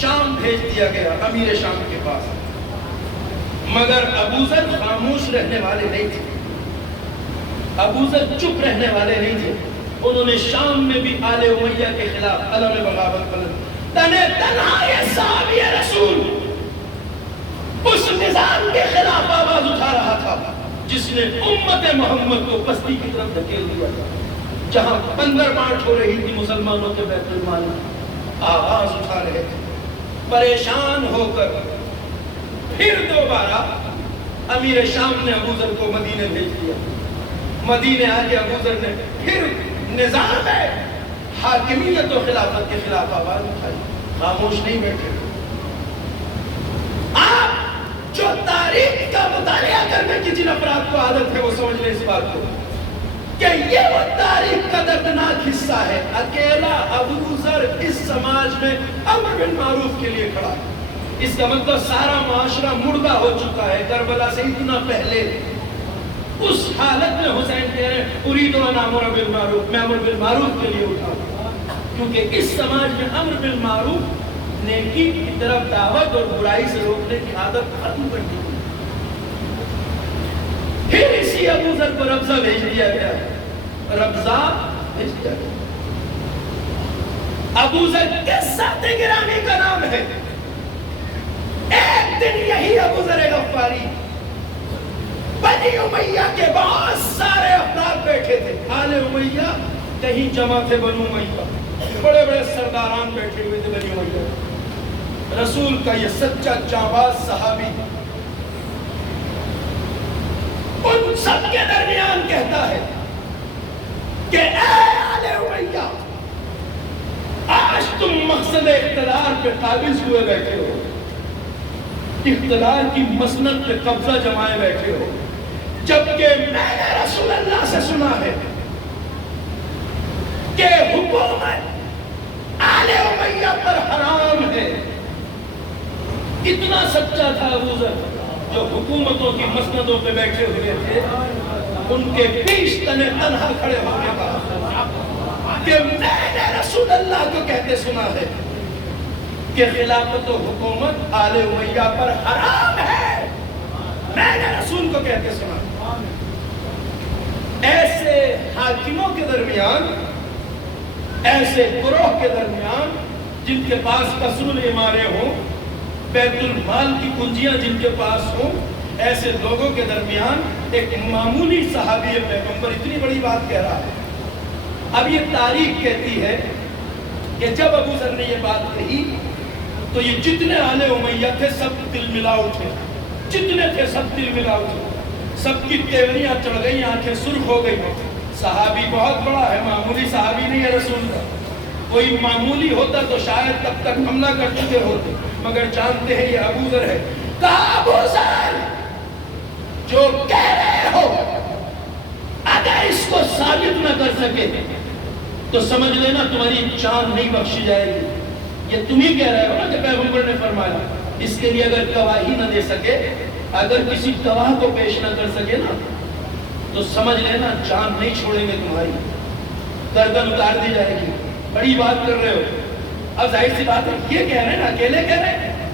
شام بھیج دیا گیا امیر شام کے پاس. مگر ابو ذر خاموش رہنے والے نہیں تھے، ابو ذر چپ رہنے والے نہیں تھے. انہوں نے شام میں بھی آل امیہ کے خلاف علم بغاوت بلند. تنہا یہ صحابی رسول اس نظام کے خلاف آواز اٹھا رہا تھا جس نے امت محمد کو پستی کی طرف دھکیل دیا تھا. جہاں بندر بانٹ ہو رہی تھی مسلمانوں کے بیت المال، آواز اٹھا رہے تھے. پریشان ہو کر پھر دوبارہ امیر شام نے ابو ذر کو مدینے بھیج دیا. مدینے آ کے ابو ذر نے پھر نظام ہے، حاکمیت و خلافت کے خلاف آواز اٹھائی، خاموش نہیں بیٹھے۔ آپ جو تاریخ کا مطالعہ کرنے کی جن افراد کو عادت ہے وہ سمجھ لیں اس بات کو کہ یہ وہ تاریخ کا دردناک حصہ ہے۔ اکیلا ابو ذر اس سماج میں امر بالمعروف کے لیے کھڑا ہے۔ اس کا مطلب سارا معاشرہ مردہ ہو چکا ہے۔ کربلا سے اتنا پہلے اس حالت میں حسین کہہ رہے ہیں اريد ان امر بالمعروف، میں امر بالمعروف کے لیے اٹھا ہوں، کیونکہ اس سماج میں امر بالمعروف نیکی کی طرف دعوت اور برائی سے روکنے کی عادت ختم کر دی۔ پھر اسی ابو ذر کو ربضہ بھیج دیا گیا، ربضہ بھیج دیا گیا۔ ابو ذر کس ذات گرامی کا نام ہے؟ ایک دن یہی ابو ذر غفاری بنی امیہ کے بہت سارے افراد بیٹھے تھے، آل امیہ کہیں جمع تھے، بنو امیہ بڑے بڑے سرداران بیٹھے ہوئے تھے بنی امیہ۔ رسول کا یہ سچا جانباز صحابی ان سب کے درمیان کہتا ہے کہ اے آل امیہ، آج تم مقصد اقتدار پہ قابض ہوئے بیٹھے ہو، اقتدار کی مسند پہ قبضہ جمائے بیٹھے ہو، جبکہ میں نے رسول اللہ سے سنا ہے کہ حکومت آل امیہ پر حرام ہے۔ اتنا سچا تھا ابو ذر، جو حکومتوں کی مسندوں پہ بیٹھے ہوئے تھے، ان کے پیش تنہا کھڑے ہونے کا کہ میں نے رسول اللہ کو کہتے سنا ہے کہ خلافت و حکومت آل امیہ پر حرام ہے، میں نے رسول کو کہتے سنا۔ ایسے حاکموں کے درمیان، ایسے گروہ کے درمیان جن کے پاس قصر العمارے ہوں، بیت المال کی کنجیاں جن کے پاس ہوں، ایسے لوگوں کے درمیان ایک معمولی صحابی پیغمبر اتنی بڑی بات کہہ رہا ہے۔ اب یہ تاریخ کہتی ہے کہ جب ابو ذر نے یہ بات کہی تو یہ جتنے آل امیہ تھے سب دل ملا اٹھے، جتنے تھے سب دل ملا اٹھے، سب کی تیوریاں چڑھ گئی، آنکھیں سرخ ہو گئی۔ صحابی بہت بڑا ہے، معمولی صحابی نہیں ہے رسول کا۔ کوئی معمولی ہوتا تو شاید تب تک حملہ کر چکے ہوتے، مگر جانتے ہیں یہ ابو ذر ہے۔ کہا ابو ذر، جو کہہ رہے ہو اگر اس کو ثابت نہ کر سکے تو سمجھ لینا تمہاری جان نہیں بخشی جائے گی۔ یہ تم ہی کہہ رہے ہو نا کہ پیغمبر نے فرمایا، اس کے لیے اگر گواہی نہ دے سکے، اگر کسی گواہ کو پیش نہ کر سکے نا تو سمجھ لینا جان نہیں چھوڑیں گے تمہاری، گردن اتار دی جائے گی۔ بڑی بات کر رہے ہو۔ اب ظاہر سی بات ہے یہ کہہ رہے ہیں نا، اکیلے کہہ رہے ہیں،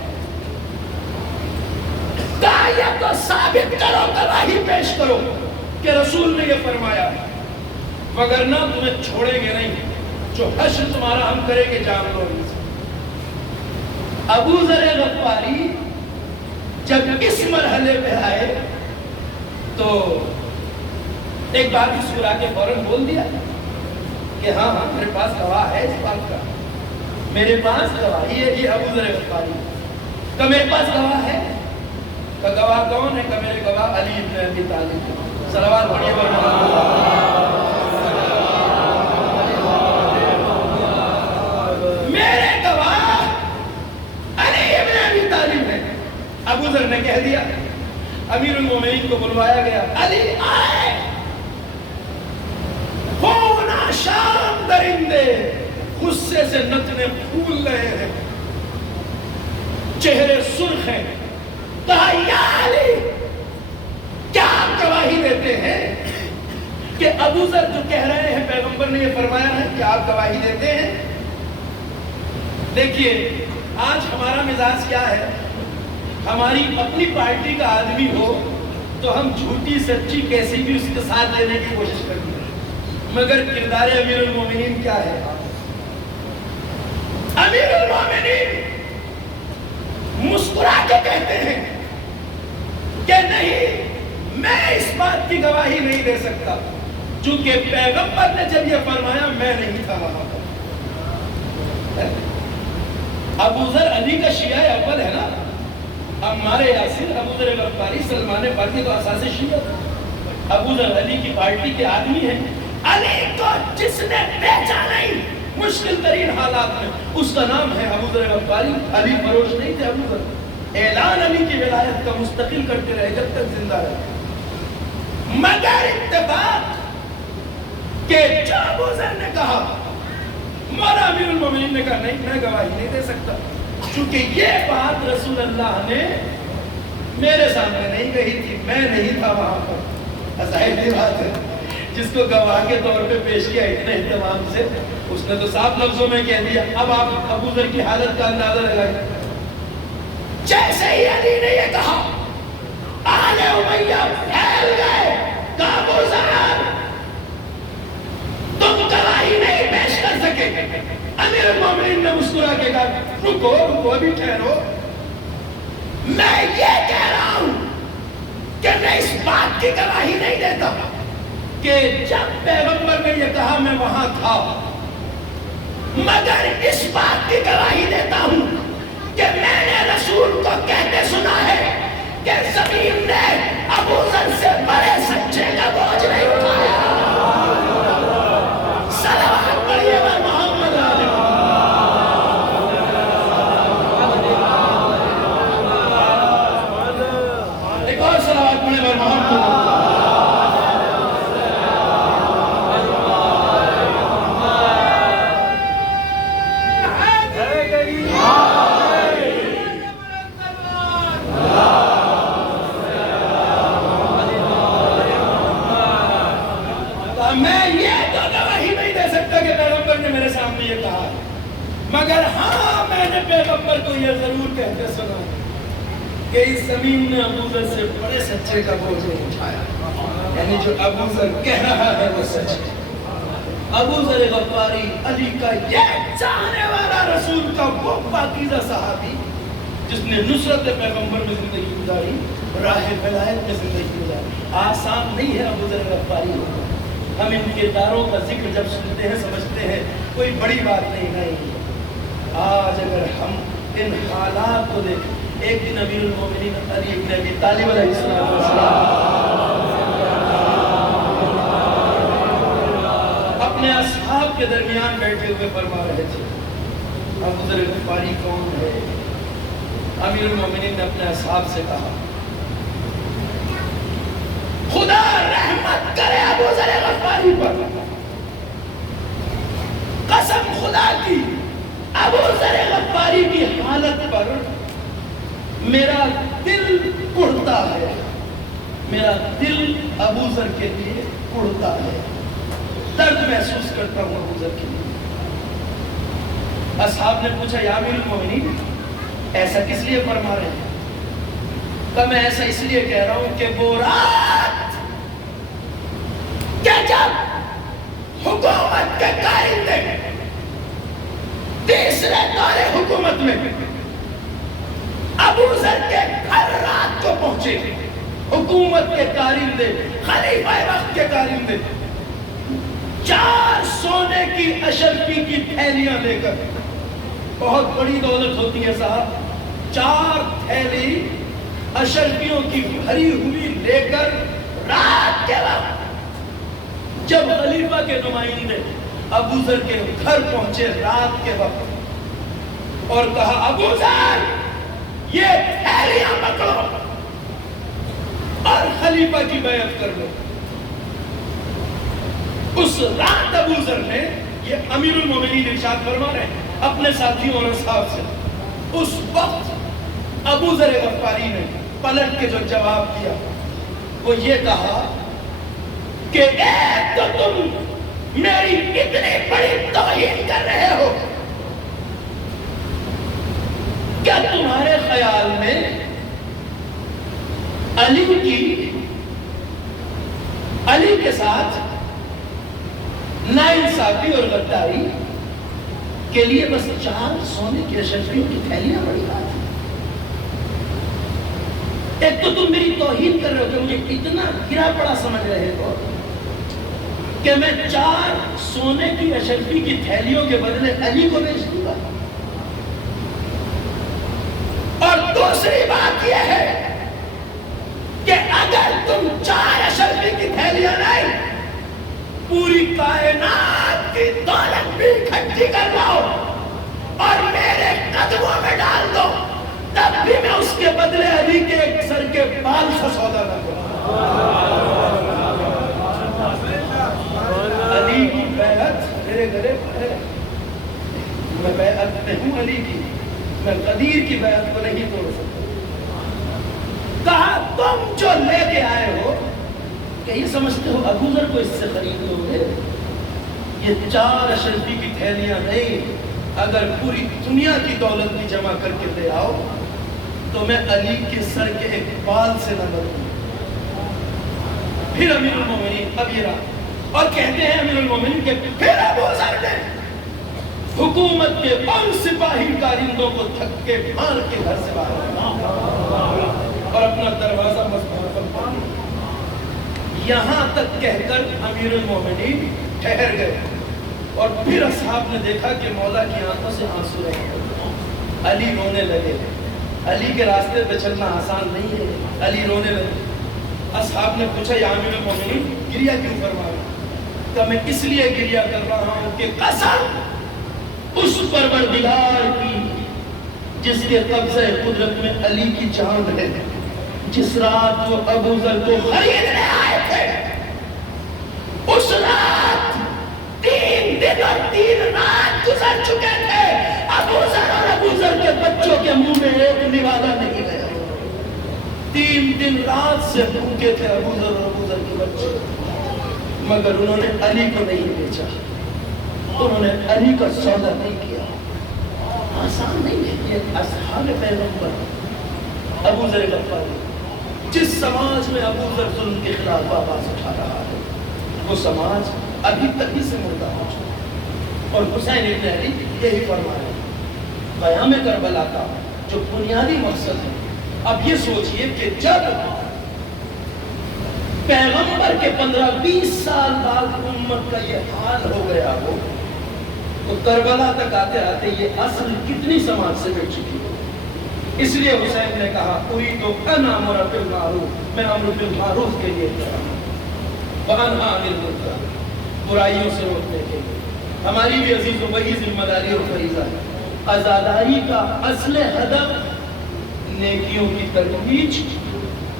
کہا یا تو ثابت کرو، گواہی پیش کرو کہ رسول نے یہ فرمایا، وگرنہ تمہیں چھوڑیں گے نہیں، جو حشر تمہارا ہم کریں گے جان لو۔ ابو ذر غفاری جب اس مرحلے پہ آئے تو ایک بات مسکرا کے فوراً بول دیا کہ ہاں ہاں میرے پاس گواہ ہے اس بات کا، میرے پاس گواہی ہے۔ یہ ابو ذر غفاری کہ میرے پاس گواہ ہے، کہ گواہ کون ہے؟ کہ میرے گواہ علی بن ابی طالب۔ صلوات پڑھیے میرے گواہ علی بن ابی طالب ہے۔ ابو ذر نے کہہ دیا، امیر المومنین کو بلوایا گیا، علی آئے، ہونا شام درندے غصے سے نتنے پھول رہے ہیں، چہرے سرخ ہیں۔ کہا یا علی، کیا آپ گواہی دیتے ہیں کہ ابو ذر جو کہہ رہے ہیں پیغمبر نے یہ فرمایا ہے، کہ آپ گواہی دیتے ہیں؟ دیکھیے آج ہمارا مزاج کیا ہے، ہماری اپنی پارٹی کا آدمی ہو تو ہم جھوٹی سچی کیسی بھی اس کے ساتھ لینے کی کوشش کرتے ہیں، مگر کردار امیر المومنین کیا ہے؟ امیر المومنین مسکرا کے کہتے ہیں کہ نہیں، میں اس بات کی گواہی نہیں دے سکتا، چونکہ پیغمبر نے جب یہ فرمایا میں نہیں تھا وہاں پر۔ ابو ذر علی کا شیعہ اول ہے نا، عمار یاسر، ابو ذر غفاری، سلمان فارسی تو اساس شیعہ تھا۔ ابو ذر علی کی پارٹی کے آدمی ہیں، علی کو جس نے بیچا نہیں مشکل ترین حالات میں، اس کا نام ہے ابو ذر غفاری۔ علی فروش نہیں تھے ابو ذر، اعلان علی کی ولایت کا مستقل کرتے رہے جب تک زندہ رہے، مگر اتفاق کہ جو ابو ذر نے کہا، مولا امیر المومنین نے کہا نہیں، میں گواہی نہیں دے سکتا، چونکہ یہ بات رسول اللہ نے میرے سامنے نہیں کہی تھی، میں نہیں تھا وہاں پر۔ ظاہر بات ہے جس کو گواہ کے طور پہ پیش کیا اتنے اہتمام سے، اس نے تو صاف لفظوں میں کہہ دیا۔ اب آپ ابو ذر کی حالت کا اندازہ لگائیں۔ جیسے ہی علی نے یہ کہا، آل امیہ پھیل گئے کہ ابو ذر تم گواہی نہیں پیش کر سکے۔ امیر المومنین نے مسکرا کے کہا رکو رکو، ابھی ٹھہرو، میں یہ کہہ رہا ہوں کہ میں اس بات کی گواہی نہیں دیتا کہ جب پیغمبر نے یہ کہا میں وہاں تھا، مگر اس بات کی گواہی دیتا ہوں کہ میں نے رسول کو کہتے سنا ہے کہ زمین نے ابو ذر سے بڑے سچے کا بوجھ نہیں اٹھایا۔ صلوات پڑھیے بر محمد۔ ایک اور صلوات پڑھیے بر محمد۔ مگر ہاں میں نے پیغمبر کو یہ ضرور کہتے سنا کہ اس زمین نے ابو ذر سے بڑے سچے کا بوجھ نہیں اٹھایا، یعنی جو ابو ذر کہہ رہا ہے وہ سچ ہے۔ ابو ذر غفاری علی کا یہ چاہنے والا رسول کا وہ پاکیزہ صحابی جس نے نصرت پیغمبر میں زندگی گزاری، راہ ولایت میں زندگی گزاری، آسان نہیں ہے ابو ذر غفاری ہونا۔ ہم ان کرداروں کا ذکر جب سنتے ہیں سمجھتے ہیں کوئی بڑی بات نہیں۔ آج اگر ہم ان حالات کو دیکھیں، ایک دن امیر المومنین علی ابن ابی طالب علیہ السلام اپنے اصحاب کے درمیان بیٹھے ہوئے فرما رہے تھے ابو ذر غفاری کون ہے؟ امیر المومنین نے اپنے اصحاب سے کہا خدا رحمت کرے ابو ذر غفاری پر، قسم خدا کی ابو ذر غفاری کی حالت پر میرا دل کڑتا ہے، میرا دل ابو ذر کے لیے کڑتا ہے، درد محسوس کرتا ہوں ابو ذر کے لیے۔ اصحاب نے پوچھا یا امیر المومنین ایسا کس لیے فرما رہے ہیں؟ کہ میں ایسا اس لیے کہہ رہا ہوں کہ وہ رات کہ جب حکومت کے قائم نے تیسرے دور حکومت میں ابو ذر کے گھر رات کو پہنچے، حکومت کے کارندے، خلیفہ وقت کے کارندے 4 سونے کی اشرفی کی تھیلیاں لے کر، بہت بڑی دولت ہوتی ہے صاحب، 4 تھیلی اشرفیوں کی بھری ہوئی لے کر رات کے وقت جب خلیفہ کے نمائندے ابو ذر کے گھر پہنچے رات کے وقت اور کہا ابو ذر یہ تھیلیاں پکڑو اور خلیفہ کی بیعت کر لو۔ اس رات ابو ذر نے، یہ امیر المومنین ارشاد فرما رہے ہیں اپنے ساتھیوں اور اصحاب سے، اس وقت ابو ذر غفاری نے پلٹ کے جو جواب دیا وہ یہ کہا کہ ایک تو تم میری اتنی بڑی توہین کر رہے ہو، کیا تمہارے خیال میں علی کے ساتھ ناانصافی اور غداری کے لیے بس 4 سونے کی اشرفیوں کی تھیلیاں بڑی بات ہے؟ ایک تو تم میری توہین کر رہے ہو کہ مجھے اتنا گرا پڑا سمجھ رہے ہو کہ میں 4 سونے کی اشرفی کی تھیلیوں کے بدلے علی کو بیچ دوں گا، اور دوسری بات یہ ہے کہ اگر تم 4 اشرفی کی تھیلیاں نہیں پوری کائنات کی دولت بھی اکٹھی کر لاؤ اور میرے قدموں میں ڈال دو، تب بھی میں اس کے بدلے علی کے ایک سر کے بال سے سودا نہ کروں۔ علی کی بیعت میرے گلے پر ہے، میں بیعت میں ہوں علی کی، میں قدیر کی بیعت کو نہیں توڑ سکتا۔ کہا تم جو لے کے آئے ہو، کہ یہ سمجھتے ہو ابو ذر کو اس سے خرید لو گے؟ یہ 4 اشرفی کی تھیلیاں نہیں، اگر پوری دنیا کی دولت بھی جمع کر کے لے آؤ تو میں علی کے سر کے ایک بال سے نہ بچوں۔ پھر امیر المومنین اب یہ رہا، اور کہتے ہیں امیر المومنین کہ پھر ابو ذر نے حکومت کے 5 سپاہی کارندوں کو تھکے مار کے گھر سے باہر اور اپنا دروازہ مضبوط کروا، یہاں تک کہہ کر امیر المومنین ٹھہر گئے۔ اور پھر اصحاب نے دیکھا کہ مولا کی آنکھوں سے آنسو رہے، علی رونے لگے۔ علی کے راستے پہ چلنا آسان نہیں ہے، علی رونے لگے۔ اصحاب نے پوچھا یا امیر المومنین گریہ کیوں فرما رہے؟ کہ میں اس لیے گریہ کر رہا ہوں کہ قسم اس پروردگار کی جس کے قبضہ قدرت میں علی کی جان ہے، جس رات وہ ابو ذر کو خریدنے آئے تھے، اس رات 3 دن اور 3 رات گزر چکے تھے، ابو ذر اور ابو ذر کے بچوں کے منہ میں ایک نوالا نہیں گیا۔ 3 دن رات سے بھوکے تھے ابو ذر اور ابو ذر کے بچے، مگر انہوں نے علی کو نہیں بیچا، انہوں نے علی کا سودا نہیں کیا۔ آسان نہیں ہے یہ اصحاب پیغمبر ابو ذر غفاری، جس سماج میں ابو ذر ظلم کے خلاف آواز اٹھا رہا ہے، وہ سماج ابھی تک ہی سے مردہ ہو چکا۔ اور حسین ابن علی یہی فرمایا، قیام کربلا کا جو بنیادی مقصد ہے، اب یہ سوچئے کہ جب پیغمبر کے 15-20 سال بعد امت کا یہ حال ہو گیا ہو، تو کربلا تک آتے آتے یہ اصل کتنی سماج سے مٹ چکی ہو۔ اس لیے حسین نے کہا کوئی تو انا امر بالمعروف، میں امر بالمعروف کے لیے کہا ہوں، وانہا عن المنکر، برائیوں سے روکنے کے لیے۔ ہماری بھی عزیز و وہی ذمہ داری اور فریضہ ہے۔ عزاداری کا اصل ہدف نیکیوں کی ترویج،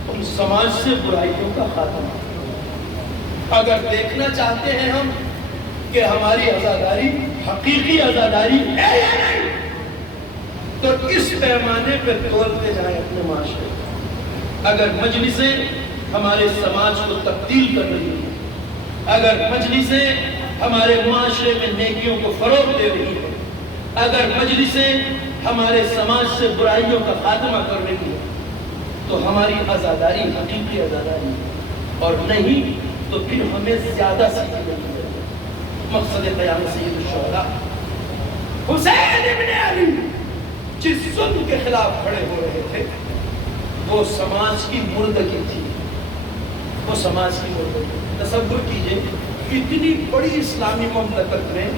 ان سماج سے برائیوں کا خاتمہ۔ اگر دیکھنا چاہتے ہیں ہم کہ ہماری عزاداری حقیقی عزاداری ہے یا نہیں، تو اس پیمانے پہ تولتے جائیں اپنے معاشرے۔ اگر مجلسیں ہمارے سماج کو تبدیل کر رہی ہیں، اگر مجلسیں ہمارے معاشرے میں نیکیوں کو فروغ دے رہی ہیں، اگر مجلسیں ہمارے سماج سے برائیوں کا خاتمہ کر رہی ہیں، تو ہماری عزاداری حقیقی عزاداری ہے، اور نہیں تو پھر ہمیں زیادہ سیکھنے کی ضرورت ہے۔ مقصد قیام سید الشہداء حسین ابن علی جس ظلم کے خلاف کھڑے ہو رہے تھے، وہ سماج کی مردگی تھی، وہ سماج کی مردگی۔ تصور کیجئے اتنی بڑی اسلامی مملکت میں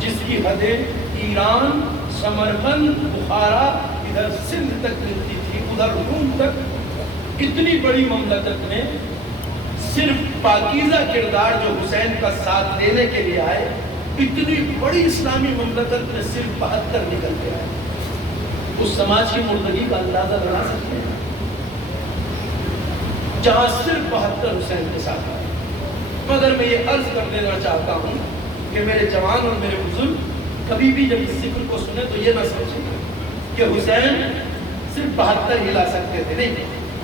جس کی حدیں ایران، سمرقند، بخارا، ادھر سندھ تک ملتی تھی، ادھر روم تک، اتنی بڑی مملکت میں صرف پاکیزہ کردار جو حسین کا ساتھ دینے کے لیے آئے، اتنی بڑی اسلامی مملکت میں صرف 72 نکل کے آئے۔ اس سماج کی مردگی کا اندازہ لگا سکتے ہیں جہاں صرف 72 حسین کے ساتھ آئے۔ مگر میں یہ عرض کر دینا چاہتا ہوں کہ میرے جوان اور میرے بزرگ کبھی بھی جب اس ذکر کو سنیں تو یہ نہ سوچیں کہ حسین صرف 72 ہی لا سکتے تھے، نہیں،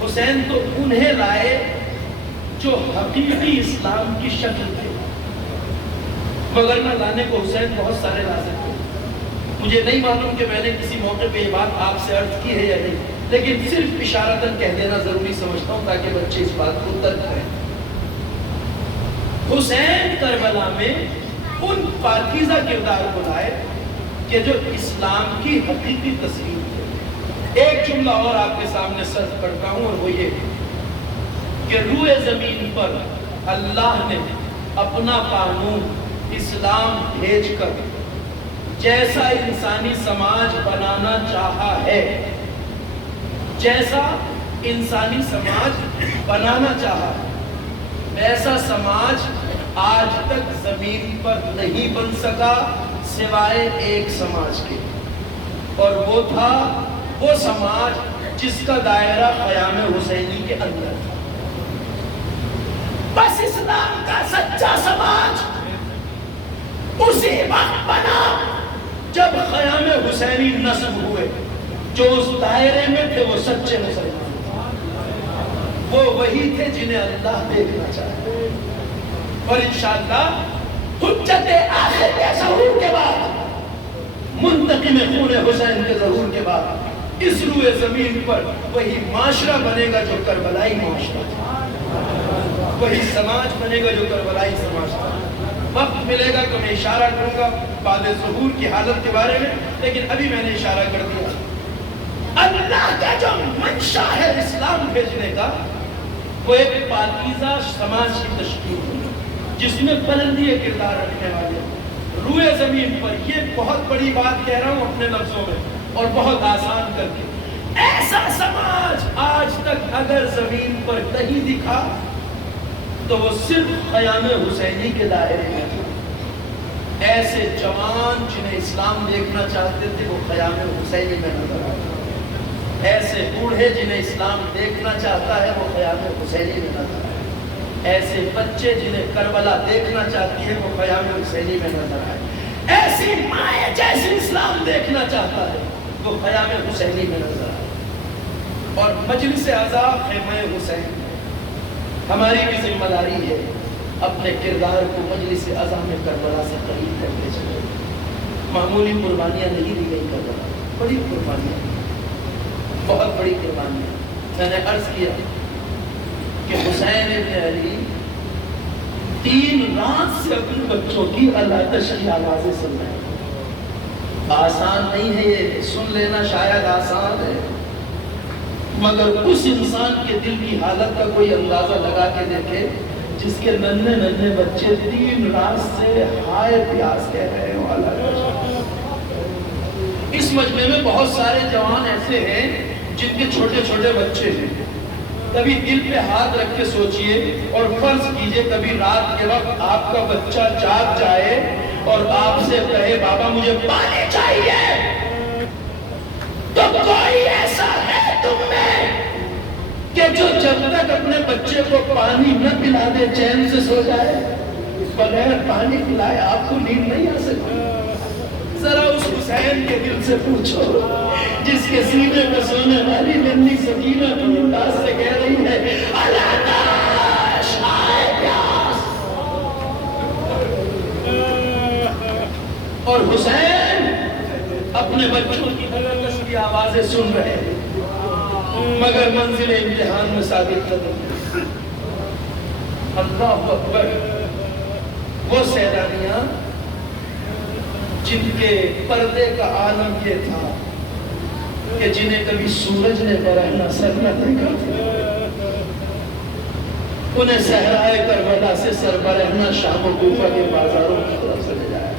حسین تو انہیں لائے جو حقیقی اسلام کی شکل تھے، مگر نہ لانے کو حسین بہت سارے لا سکتے۔ مجھے نہیں معلوم کہ میں نے کسی موقع پہ یہ بات آپ سے عرض کی ہے یا نہیں، لیکن صرف اشارتاً کہہ دینا ضروری سمجھتا ہوں تاکہ بچے اس بات کو درک کریں۔ حسین کربلا میں ان پاکیزہ کردار کو لائے کہ جو اسلام کی حقیقی تصویر تھے۔ ایک جملہ اور آپ کے سامنے سرد کرتا ہوں، اور وہ یہ کہ روئے زمین پر اللہ نے اپنا قانون اسلام بھیج کر جیسا انسانی سماج بنانا چاہا ہے، جیسا انسانی سماج بنانا چاہا ہے، ویسا سماج آج تک زمین پر نہیں بن سکا سوائے ایک سماج کے، اور وہ تھا وہ سماج جس کا دائرہ خیام حسینی کے اندر تھا۔ بس اسلام کا سچا سماج اسی وقت بنا جب خیام حسینی نصب ہوئے۔ جو اس دائرے میں تھے وہ سچے مسلمان تھے، وہ وہی تھے جنہیں اللہ دیکھنا چاہتے۔ اور انشاءاللہ حجت آخر کے ظہور کے بعد، منتقم خون حسین کے ظہور کے بعد، اس روئے زمین پر وہی معاشرہ بنے گا جو کربلائی معاشرہ تھا، وہی سماج بنے گا جو کربلائی سماج تھا۔ وقت ملے گا تو میں اشارہ کروں گا بعد ظہور کی حالت کے بارے میں، لیکن ابھی میں نے اشارہ کر دیا۔ اللہ کا جو منشا ہے اسلام بھیجنے کا، وہ ایک پاکیزہ سماج کی تشکیل ہے جس میں بلندی کردار رکھنے والے۔ روئے زمین پر یہ بہت بڑی بات کہہ رہا ہوں اپنے لفظوں میں اور بہت آسان کر کے، ایسا سماج آج تک اگر زمین پر کہیں دکھا تو وہ صرف خیام حسینی کے دائرے میں تھا۔ ایسے جوان جنہیں اسلام دیکھنا چاہتے تھے وہ خیام حسینی میں نظر آتے، ایسے بوڑھے جنہیں اسلام دیکھنا چاہتا ہے وہ خیام حسینی میں نظر آئے، ایسے بچے جنہیں کربلا دیکھنا چاہتی ہے وہ خیام حسینی میں نظر آئے، ایسی مائیں جیسے اسلام دیکھنا چاہتا ہے وہ خیام حسینی میں نظر آئے۔ اور مجلس اعضاء خیمہ حسین، ہماری بھی ذمہ داری ہے اپنے کردار کو مجلس اعضاء میں کربلا سے قریب کرتے چلے۔ معمولی قربانیاں نہیں دی گئی، کربلا بڑی قربانیاں، بہت بڑی قربانیاں۔ میں نے عرض کیا کہ حسین ابن علی 3 رات سے اپنے بچوں کی اللہ تشریح آوازیں سن رہے ہیں۔ آسان نہیں ہے یہ سن لینا، شاید آسان ہے، مگر اس انسان کے دل کی حالت کا کوئی اندازہ لگا کے دیکھے جس کے ننھے ننھے بچے 3 رات سے ہائے پیاس کہہ رہے ہو اللہ۔ اس مجمع میں بہت سارے جوان ایسے ہیں جن کے چھوٹے چھوٹے بچے ہیں۔ کبھی دل پہ ہاتھ رکھ کے سوچئے اور فرض کیجئے کبھی رات کے وقت آپ کا بچہ جاگ جائے اور آپ سے کہے بابا مجھے پانی چاہیے، تو کوئی ایسا ہے تم میں کہ جو جب تک اپنے بچے کو پانی نہ پلا دے چین سے سو جائے؟ بغیر پانی پلائے آپ کو نیند نہیں آ سکتی۔ ذرا اس حسین کے دل سے پوچھو جس کے سینے میں سونے والی ننھی سکینہ اپنی انداز سے کہہ رہی ہے العطش آئے پیاس، اور حسین اپنے بچوں کی دلکش کی آوازیں سن رہے ہیں مگر منزل امتحان میں ثابت قدم۔ اللہ اکبر، وہ سیلانیاں جن کے پردے کا عالم یہ تھا کہ جنہیں کبھی سورج نے برہنہ سر نہ دیکھا تھا، انہیں صحرائے کربلا سے سر برہنہ شام و کوفہ کے بازاروں کی طرف سے لے جایا۔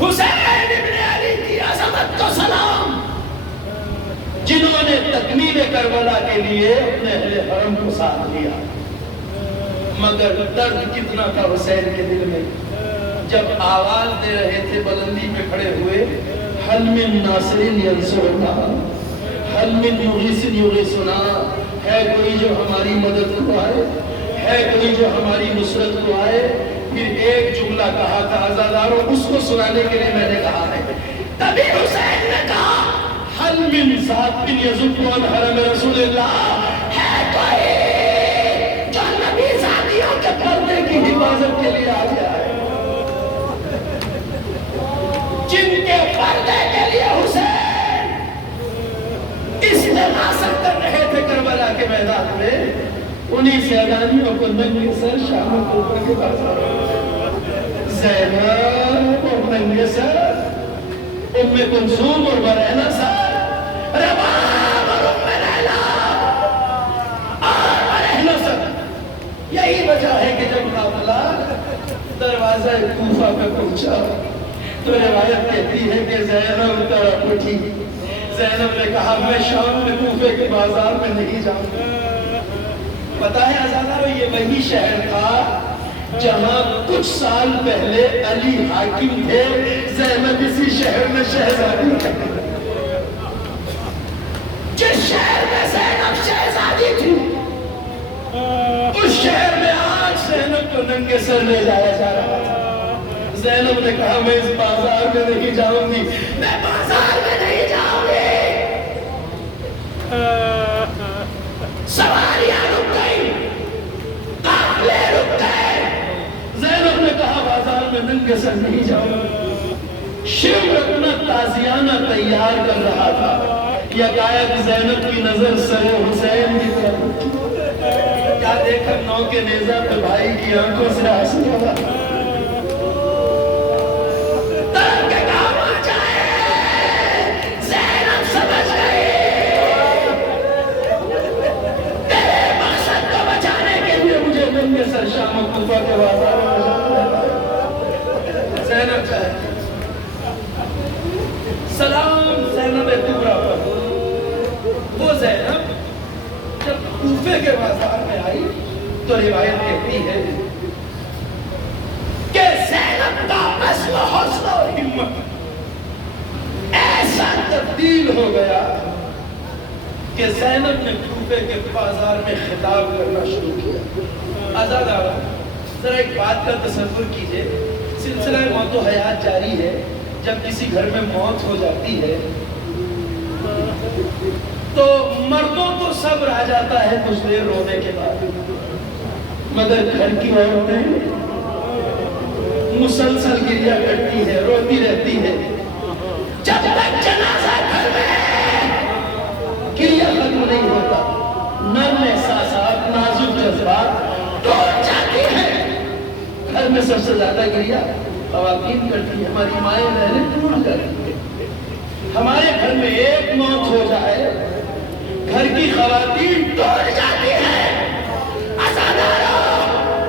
حسین ابن علی کی عظمت کو سلام، جنہوں نے تکمیل کربلا کے لیے اپنے اہل حرم کو ساتھ دیا۔ مگر درد کتنا تھا حسین کے دل میں جب آواز دے رہے تھے بلندی پہ کھڑے ہوئے، حل من ناصر ینصرنا، حل من مغیث یغیثنا، ہے کوئی جو ہماری مدد کو آئے، ہے کوئی جو ہماری نصرت کو آئے۔ پھر ایک جملہ کہا تھا عزاداروں، اس کو سنانے کے لیے میں نے کہا ہے، تبھی حسین نے کہا حل من ذات یذب عن حرم رسول اللہ، ہے کوئی جو نبی زادیوں کے پردے کی حفاظت کے لیے آ جائے، جن کے پردے کے لیے حسین استغاثہ کر رہے تھے کربلا کے میدان میں، انہی سیلانیوں کو ننگے سر شام و کوفہ کے بازاروں میں زینب اور ننگے سر، ام کلثوم اور برہنہ سر، رباب اور ام لیلا اور برہنہ سر۔ یہی وجہ ہے کہ جب قافلہ دروازہ کوفہ پہ پہنچا تو روایت کہتی ہے کہ زینب طرف اٹھی، زینب نے کہا میں شام میں کوفے کے بازار میں نہیں جاؤں گا، پتا ہے عزادارو یہ وہی شہر تھا جہاں کچھ سال پہلے علی حاکم تھے، زینب اسی شہر میں شہزادی تھی۔ جس شہر میں زینب شہزادی تھی اس شہر میں آج زینب کو ننگے سر لے جایا جا رہا تھا۔ زینب نے کہا میں اس بازار میں نہیں جاؤں گی، میں بازار میں نہیں جاؤں گی۔ سواریاں رک گئی، قافلے رک گئے۔ زینب نے کہا بازار میں ننگے سر نہیں جاؤں۔ شیو اپنا تازیانہ تیار کر رہا تھا، یکایک زینب کی نظر سر حسین کی طرف، کیا دیکھا نو کے نیزہ پہ بھائی کی آنکھوں سے آنسو آیا۔ ترک کے کام آ جائے، زینب سمجھ گئی تیرے مقصد کو بچانے کے لیے مجھے ننگے سر شام و کوفہ کے بازار میں جانا ہے۔ زینب چاہے سلام زینب کبریٰ پر۔ وہ زینب جب کوفے کے بازار میں آئی تو روایت کہتی ہے کہ زینب کا عزم و حوصلہ اور ہمت ایسا تبدیل ہو گیا کہ زینب نے کوفے کے بازار میں خطاب کرنا شروع کیا۔ عزادارو ذرا ایک بات کا تصور کیجئے، سلسلہ موت و حیات جاری ہے۔ جب کسی گھر میں موت ہو جاتی ہے تو مردوں تو صبر آ جاتا ہے کچھ دیر رونے کے بعد، مگر گھر کی عورتیں مسلسل گریہ کرتی ہے، روتی رہتی ہے۔ جب تک جنازہ گھر میں گریہ ختم نہیں ہوتا، نرم احساسات، نازک جذبات ٹوٹ جاتی ہیں۔ گھر میں سب سے زیادہ گریہ خواتین کرتی ہیں، ہماری مائیں بہنیں ٹوٹ جاتی ہیں۔ ہمارے گھر میں ایک موت ہو جائے گھر کی خواتین ٹوٹ جاتی ہیں۔ عزادارو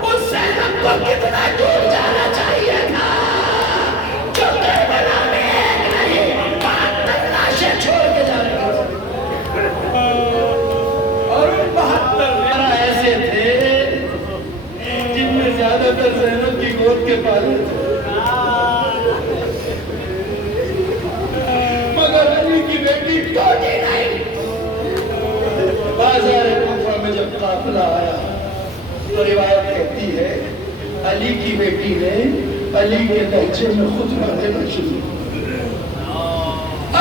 اس زینب کو کتنا ٹوٹ جانا چاہیے تھا جو کربلا میں ایک نہیں 72 لاشیں چھوڑ کے جا رہی ہیں۔ اور 72 ایسے تھے جن میں زیادہ تر زینب کی گود کے پالے تھے، مگر علی کی بیٹی ٹوٹی نہیں۔ بازار کوفہ میں جب قافلہ آیا تو روایت کہتی ہے علی کی بیٹی نے علی کے لہجے میں خطبہ دینا شروع کیا۔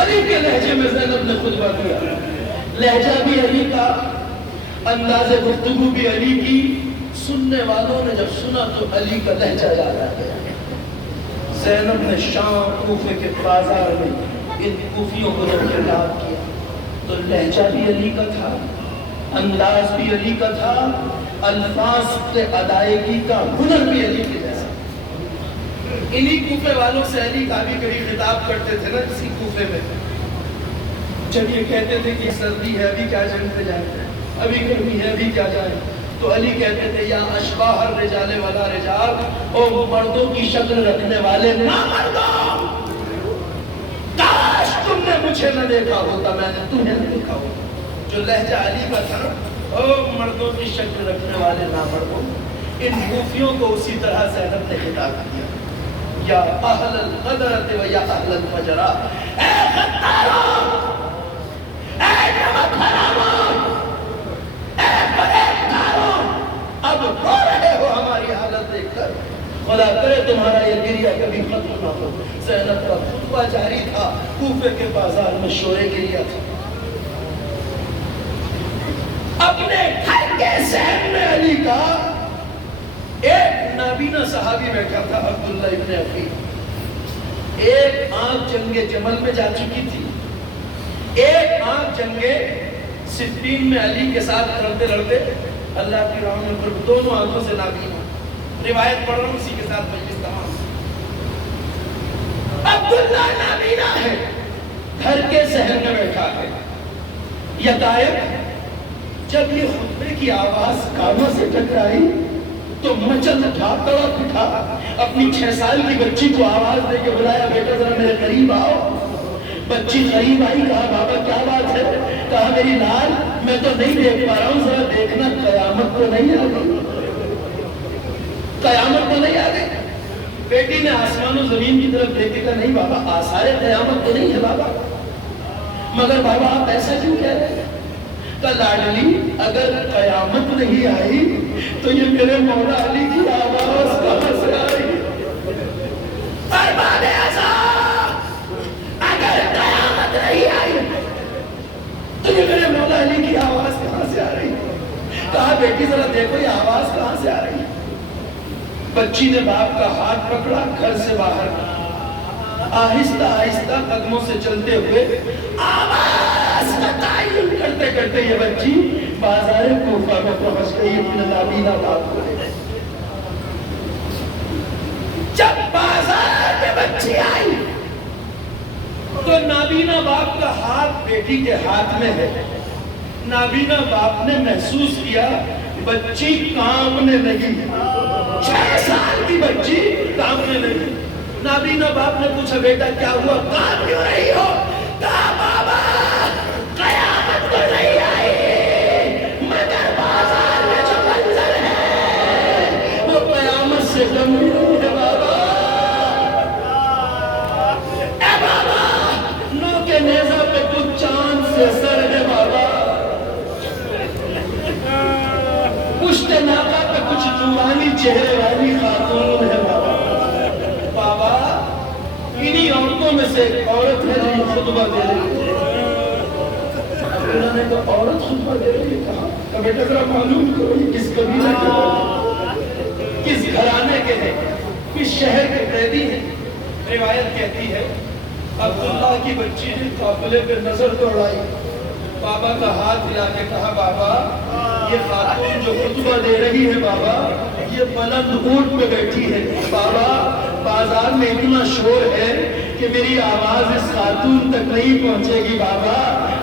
علی کے لہجے میں زینب نے خطبہ دیا، لہجہ بھی علی کا، انداز گفتگو بھی علی کی۔ سننے والوں نے جب سنا تو علی کا لہجہ یاد آ گیا۔ زینب نے شام کوفے کے بازار میں ان کوفیوں کو جب خطاب کیا تو لہجہ بھی علی کا تھا، انداز بھی علی کا تھا، الفاظ کے ادائیگی کا ہنر بھی علی کے جیسا۔ انہی کوفے والوں سے علی کا بھی کبھی خطاب کرتے تھے نا کسی کوفے میں، جب یہ کہتے تھے کہ سردی ہے ابھی کیا جنگ پہ جائیں، ابھی گرمی ہے ابھی کیا جائیں، تو علی کہتے تھے یا اشباہ الرجال والا رجال، او مردوں کی شکل رکھنے والے نامردوں، کاش تم نے مجھے نہ دیکھا ہوتا، میں نے تمہیں نہ دیکھا ہوتا۔ جو لہجہ علی کا تھا، او مردوں کی شکل رکھنے والے نامردوں، ان کوفیوں کو اسی طرح زینب نے خطاب کیا، یا اہل القدرۃ و یا اہل الفجرہ، اے غداروں، اے نمک حراموں، اے فریبکاروں، اب رو رہے ہو ہماری حالت دیکھ کر، خدا کرے تمہارا یہ گریہ کبھی ختم نہ ہو۔ زینب کا خطبہ جاری تھا، کوفے کے بازار میں شور گریہ تھا۔ اپنے گھر کے صحن میں علی کا ایک نابینا صحابی بیٹھا تھا، عبداللہ ابن عقیل۔ ایک آنکھ جنگ جمل میں جا چکی تھی، ایک آنکھ جنگ صفین میں علی کے ساتھ لڑتے لڑتے اللہ کی راہ میں دونوں آنکھوں سے نابینا۔ روایت پڑھ رہا ہوں اسی کے ساتھ مجلس تمام۔ عبداللہ نابینا ہے، گھر کے صحن میں بیٹھا ہے، یکایک جب یہ خطبے کی آواز کانوں سے ٹکرائی تو مچل اٹھا، تڑپ اٹھا، اپنی 6 سال کی بچی کو آواز دے کے بلایا، بیٹا ذرا میرے قریب آؤ۔ بچی قریب آئی، کہا بابا کیا بات ہے؟ کہا میری لال میں تو نہیں دیکھ پا رہا ہوں، ذرا دیکھنا قیامت تو نہیں آ گئی، قیامت تو نہیں آ گئی۔ بیٹی نے آسمان و زمین کی طرف دیکھے گا، نہیں بابا آثار قیامت تو نہیں ہے بابا۔ مگر بابا آپ ایسا کیوں کہہ رہے ہیں؟ کہ لاڈلی اگر قیامت نہیں آئی تو یہ میرے مولا علی کی آواز کہاں سے آئی؟ ارباب اعظم اگر قیامت نہیں آئی تو یہ میرے مولا علی کی آواز کہاں سے آ رہی؟ کہا بیٹی ذرا دیکھو یہ آواز کہاں سے آ رہی ہے۔ بچی نے باپ کا ہاتھ پکڑا، گھر سے باہر آہستہ آہستہ قدموں سے چلتے ہوئے آواز کا تعین کرتے کرتے یہ بچی بازار کوفہ میں پہنچ گئی اپنے نابینا باپ کو لے۔ جب بازار میں بچی آئی تو نابینا باپ کا ہاتھ بیٹی کے ہاتھ میں ہے۔ نابینا باپ نے محسوس کیا بچی کامنے لگی، 6 سال کی بچی کامنے لگی۔ نابینا باپ نے پوچھا بیٹا کیا ہوا، کام کیوں رہی ہو؟ کہا بابا قیامت تو نہیں آئی مگر بازار میں جو منظر ہے وہ قیامت سے کم نہیں ہے بابا۔ اے بابا نو کے نیزہ پہ کچھ چاند سے سر ہے بابا، پشت ناکا پہ کچھ نورانی چہرے والی خاتون ہے بابا۔ بابا انہی عورتوں میں سے ایک عورت ہے جو خطبہ دے رہی ہے۔ انہوں نے کہا عورت خطبہ دے رہی ہے؟ کہا کہ بیٹا ذرا معلوم کرو یہ کس قبیلے کے ہیں، کس گھرانے کے ہیں، کس شہر کے قیدی ہیں؟ روایت کہتی ہے عبداللہ کی بچی نے قافلے پہ نظر دوڑائی، بابا کا ہاتھ ہلا کے کہا بابا یہ خاتون جو خطبہ دے رہی ہے بابا یہ بلند اونٹ پہ بیٹھی ہے، بابا بازار میں اتنا شور ہے کہ میری آواز اس خاتون تک نہیں پہنچے گی بابا،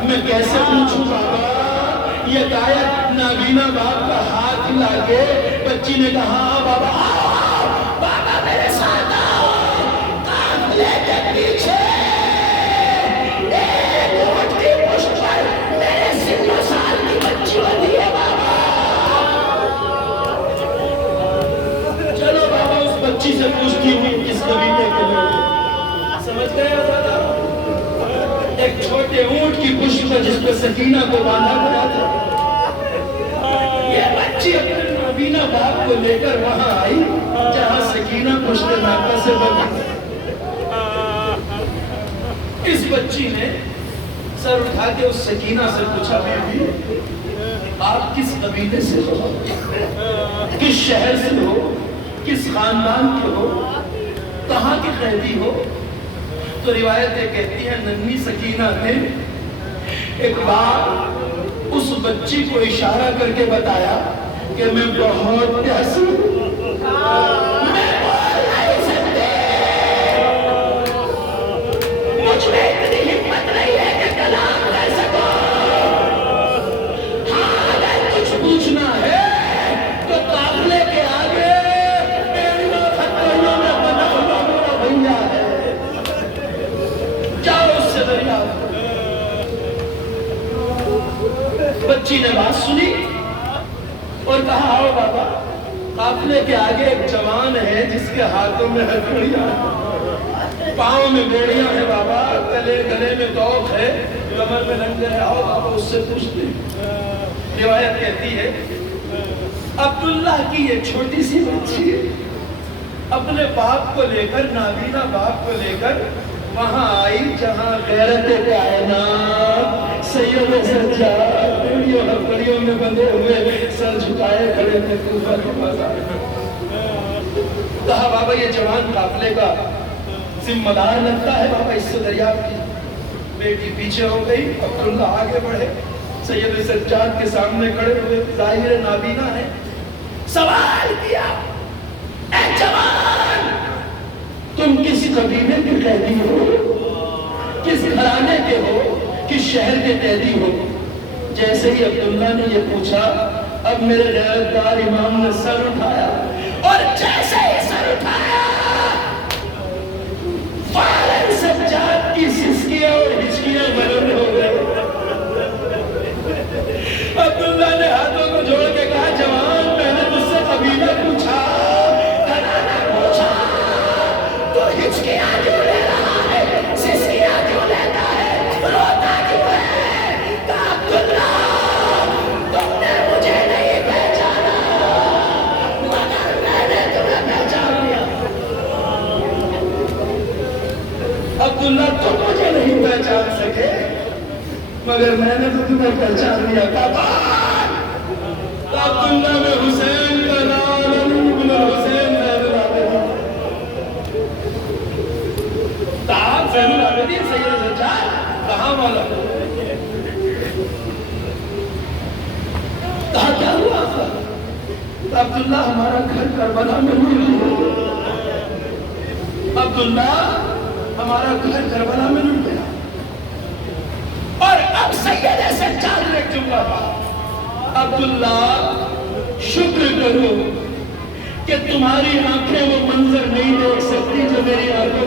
میں کیسے پوچھوں بابا؟ یہ گائک نابینا باپ کا ہاتھ ہلا کے بچی نے کہا بابا آؤ بابا میرے ساتھ آؤ، قافلے کے پیچھے ایک اونٹ کی پشت پر میرے 9 سال کی بچی بندھی ہے بابا۔ چلو بابا اس بچی سے پوچھتی ہوئی کس قبیلے کے لوگ، سمجھ گئے آزادہ؟ ایک چھوٹے اونٹ کی پشت پر جس پہ سکینہ کو باندھا گیا تھا، یہ بچی اپنے نابینا باپ کو لے کر وہاں آئی جہاں سکینہ پشت ناکا سے بندھی۔ اس بچی نے سر اٹھا کے اس سکینہ سے پوچھا بیٹی آپ کس قبیلے سے ہو، کس شہر سے ہو، کس خاندان کے ہو، کہاں کے قیدی ہو؟ تو روایت یہ کہتی ہے ننھی سکینہ نے ایک بار اس بچی کو اشارہ کر کے بتایا کہ میں بہت پیاسی ہوں، میں بول نہیں سکتے، مجھ میں اتنی ہمت نہیں ہے کہ کلام کر سکوں، ہاں اگر کچھ پوچھنا ہے تو قافلے کے آگے میری خطریوں میں بنا ہوا میرا بھیا ہے، جاؤ اس سے دریافت۔ بچی نے بات سنی اور کہا آؤ بابا، قافلے کے آگے ایک جوان ہے جس کے ہاتھوں میں ہتھوڑیاں ہیں، پاؤں میں بیڑیاں ہیں بابا، گلے میں توق ہے، کمر میں لنگر ہے، آؤ بابا اس سے پوچھتے۔ روایت کہتی ہے عبداللہ کی یہ چھوٹی سی بچی اپنے باپ کو لے کر نابینا باپ کو لے کر وہاں آئی جہاں غیرت کائنات سید سجاد ہتھوڑیوں میں بندھے ہوئے سر جھکائے کھڑے تھے کوفہ کے بازار میں۔ کہا بابا یہ جوان قافلے کا ذمہ دار لگتا ہے، بابا اس سے دریافت کی۔ بیٹی پیچھے ہو گئی، عبداللہ آگے بڑھے، سید سجاد کے سامنے کھڑے ہوئے، ظاہر نابینا ہے، سوال کیا اے جوان تم کس قبیلے کے قیدی ہو، کس گھرانے کے ہو، کس شہر کے قیدی ہو؟ جیسے ہی عبداللہ نے یہ پوچھا اب میرے غیرتدار امام نے سر اٹھایا، اور جیسے ہی سر اٹھایا فوراً سجاد کی سسکیاں اور عبداللہ تم مجھے نہیں پہچان سکے مگر میں نے تو تمہیں پہچان لیا پاپا عبداللہ میں حسین کا نام ابن حسین زین العابدین تاب زین العابدین سید سجاد کہاں والا کہا کیا ہوا عبداللہ ہمارا گھر کربلا میں نہیں عبداللہ ہمارا گھر کربلا میں نہیں گیا اور اب سید سجاد نے جملہ کہا عبداللہ شکر کرو کہ تمہاری آنکھیں وہ منظر نہیں دیکھ سکتی جو میری آنکھیں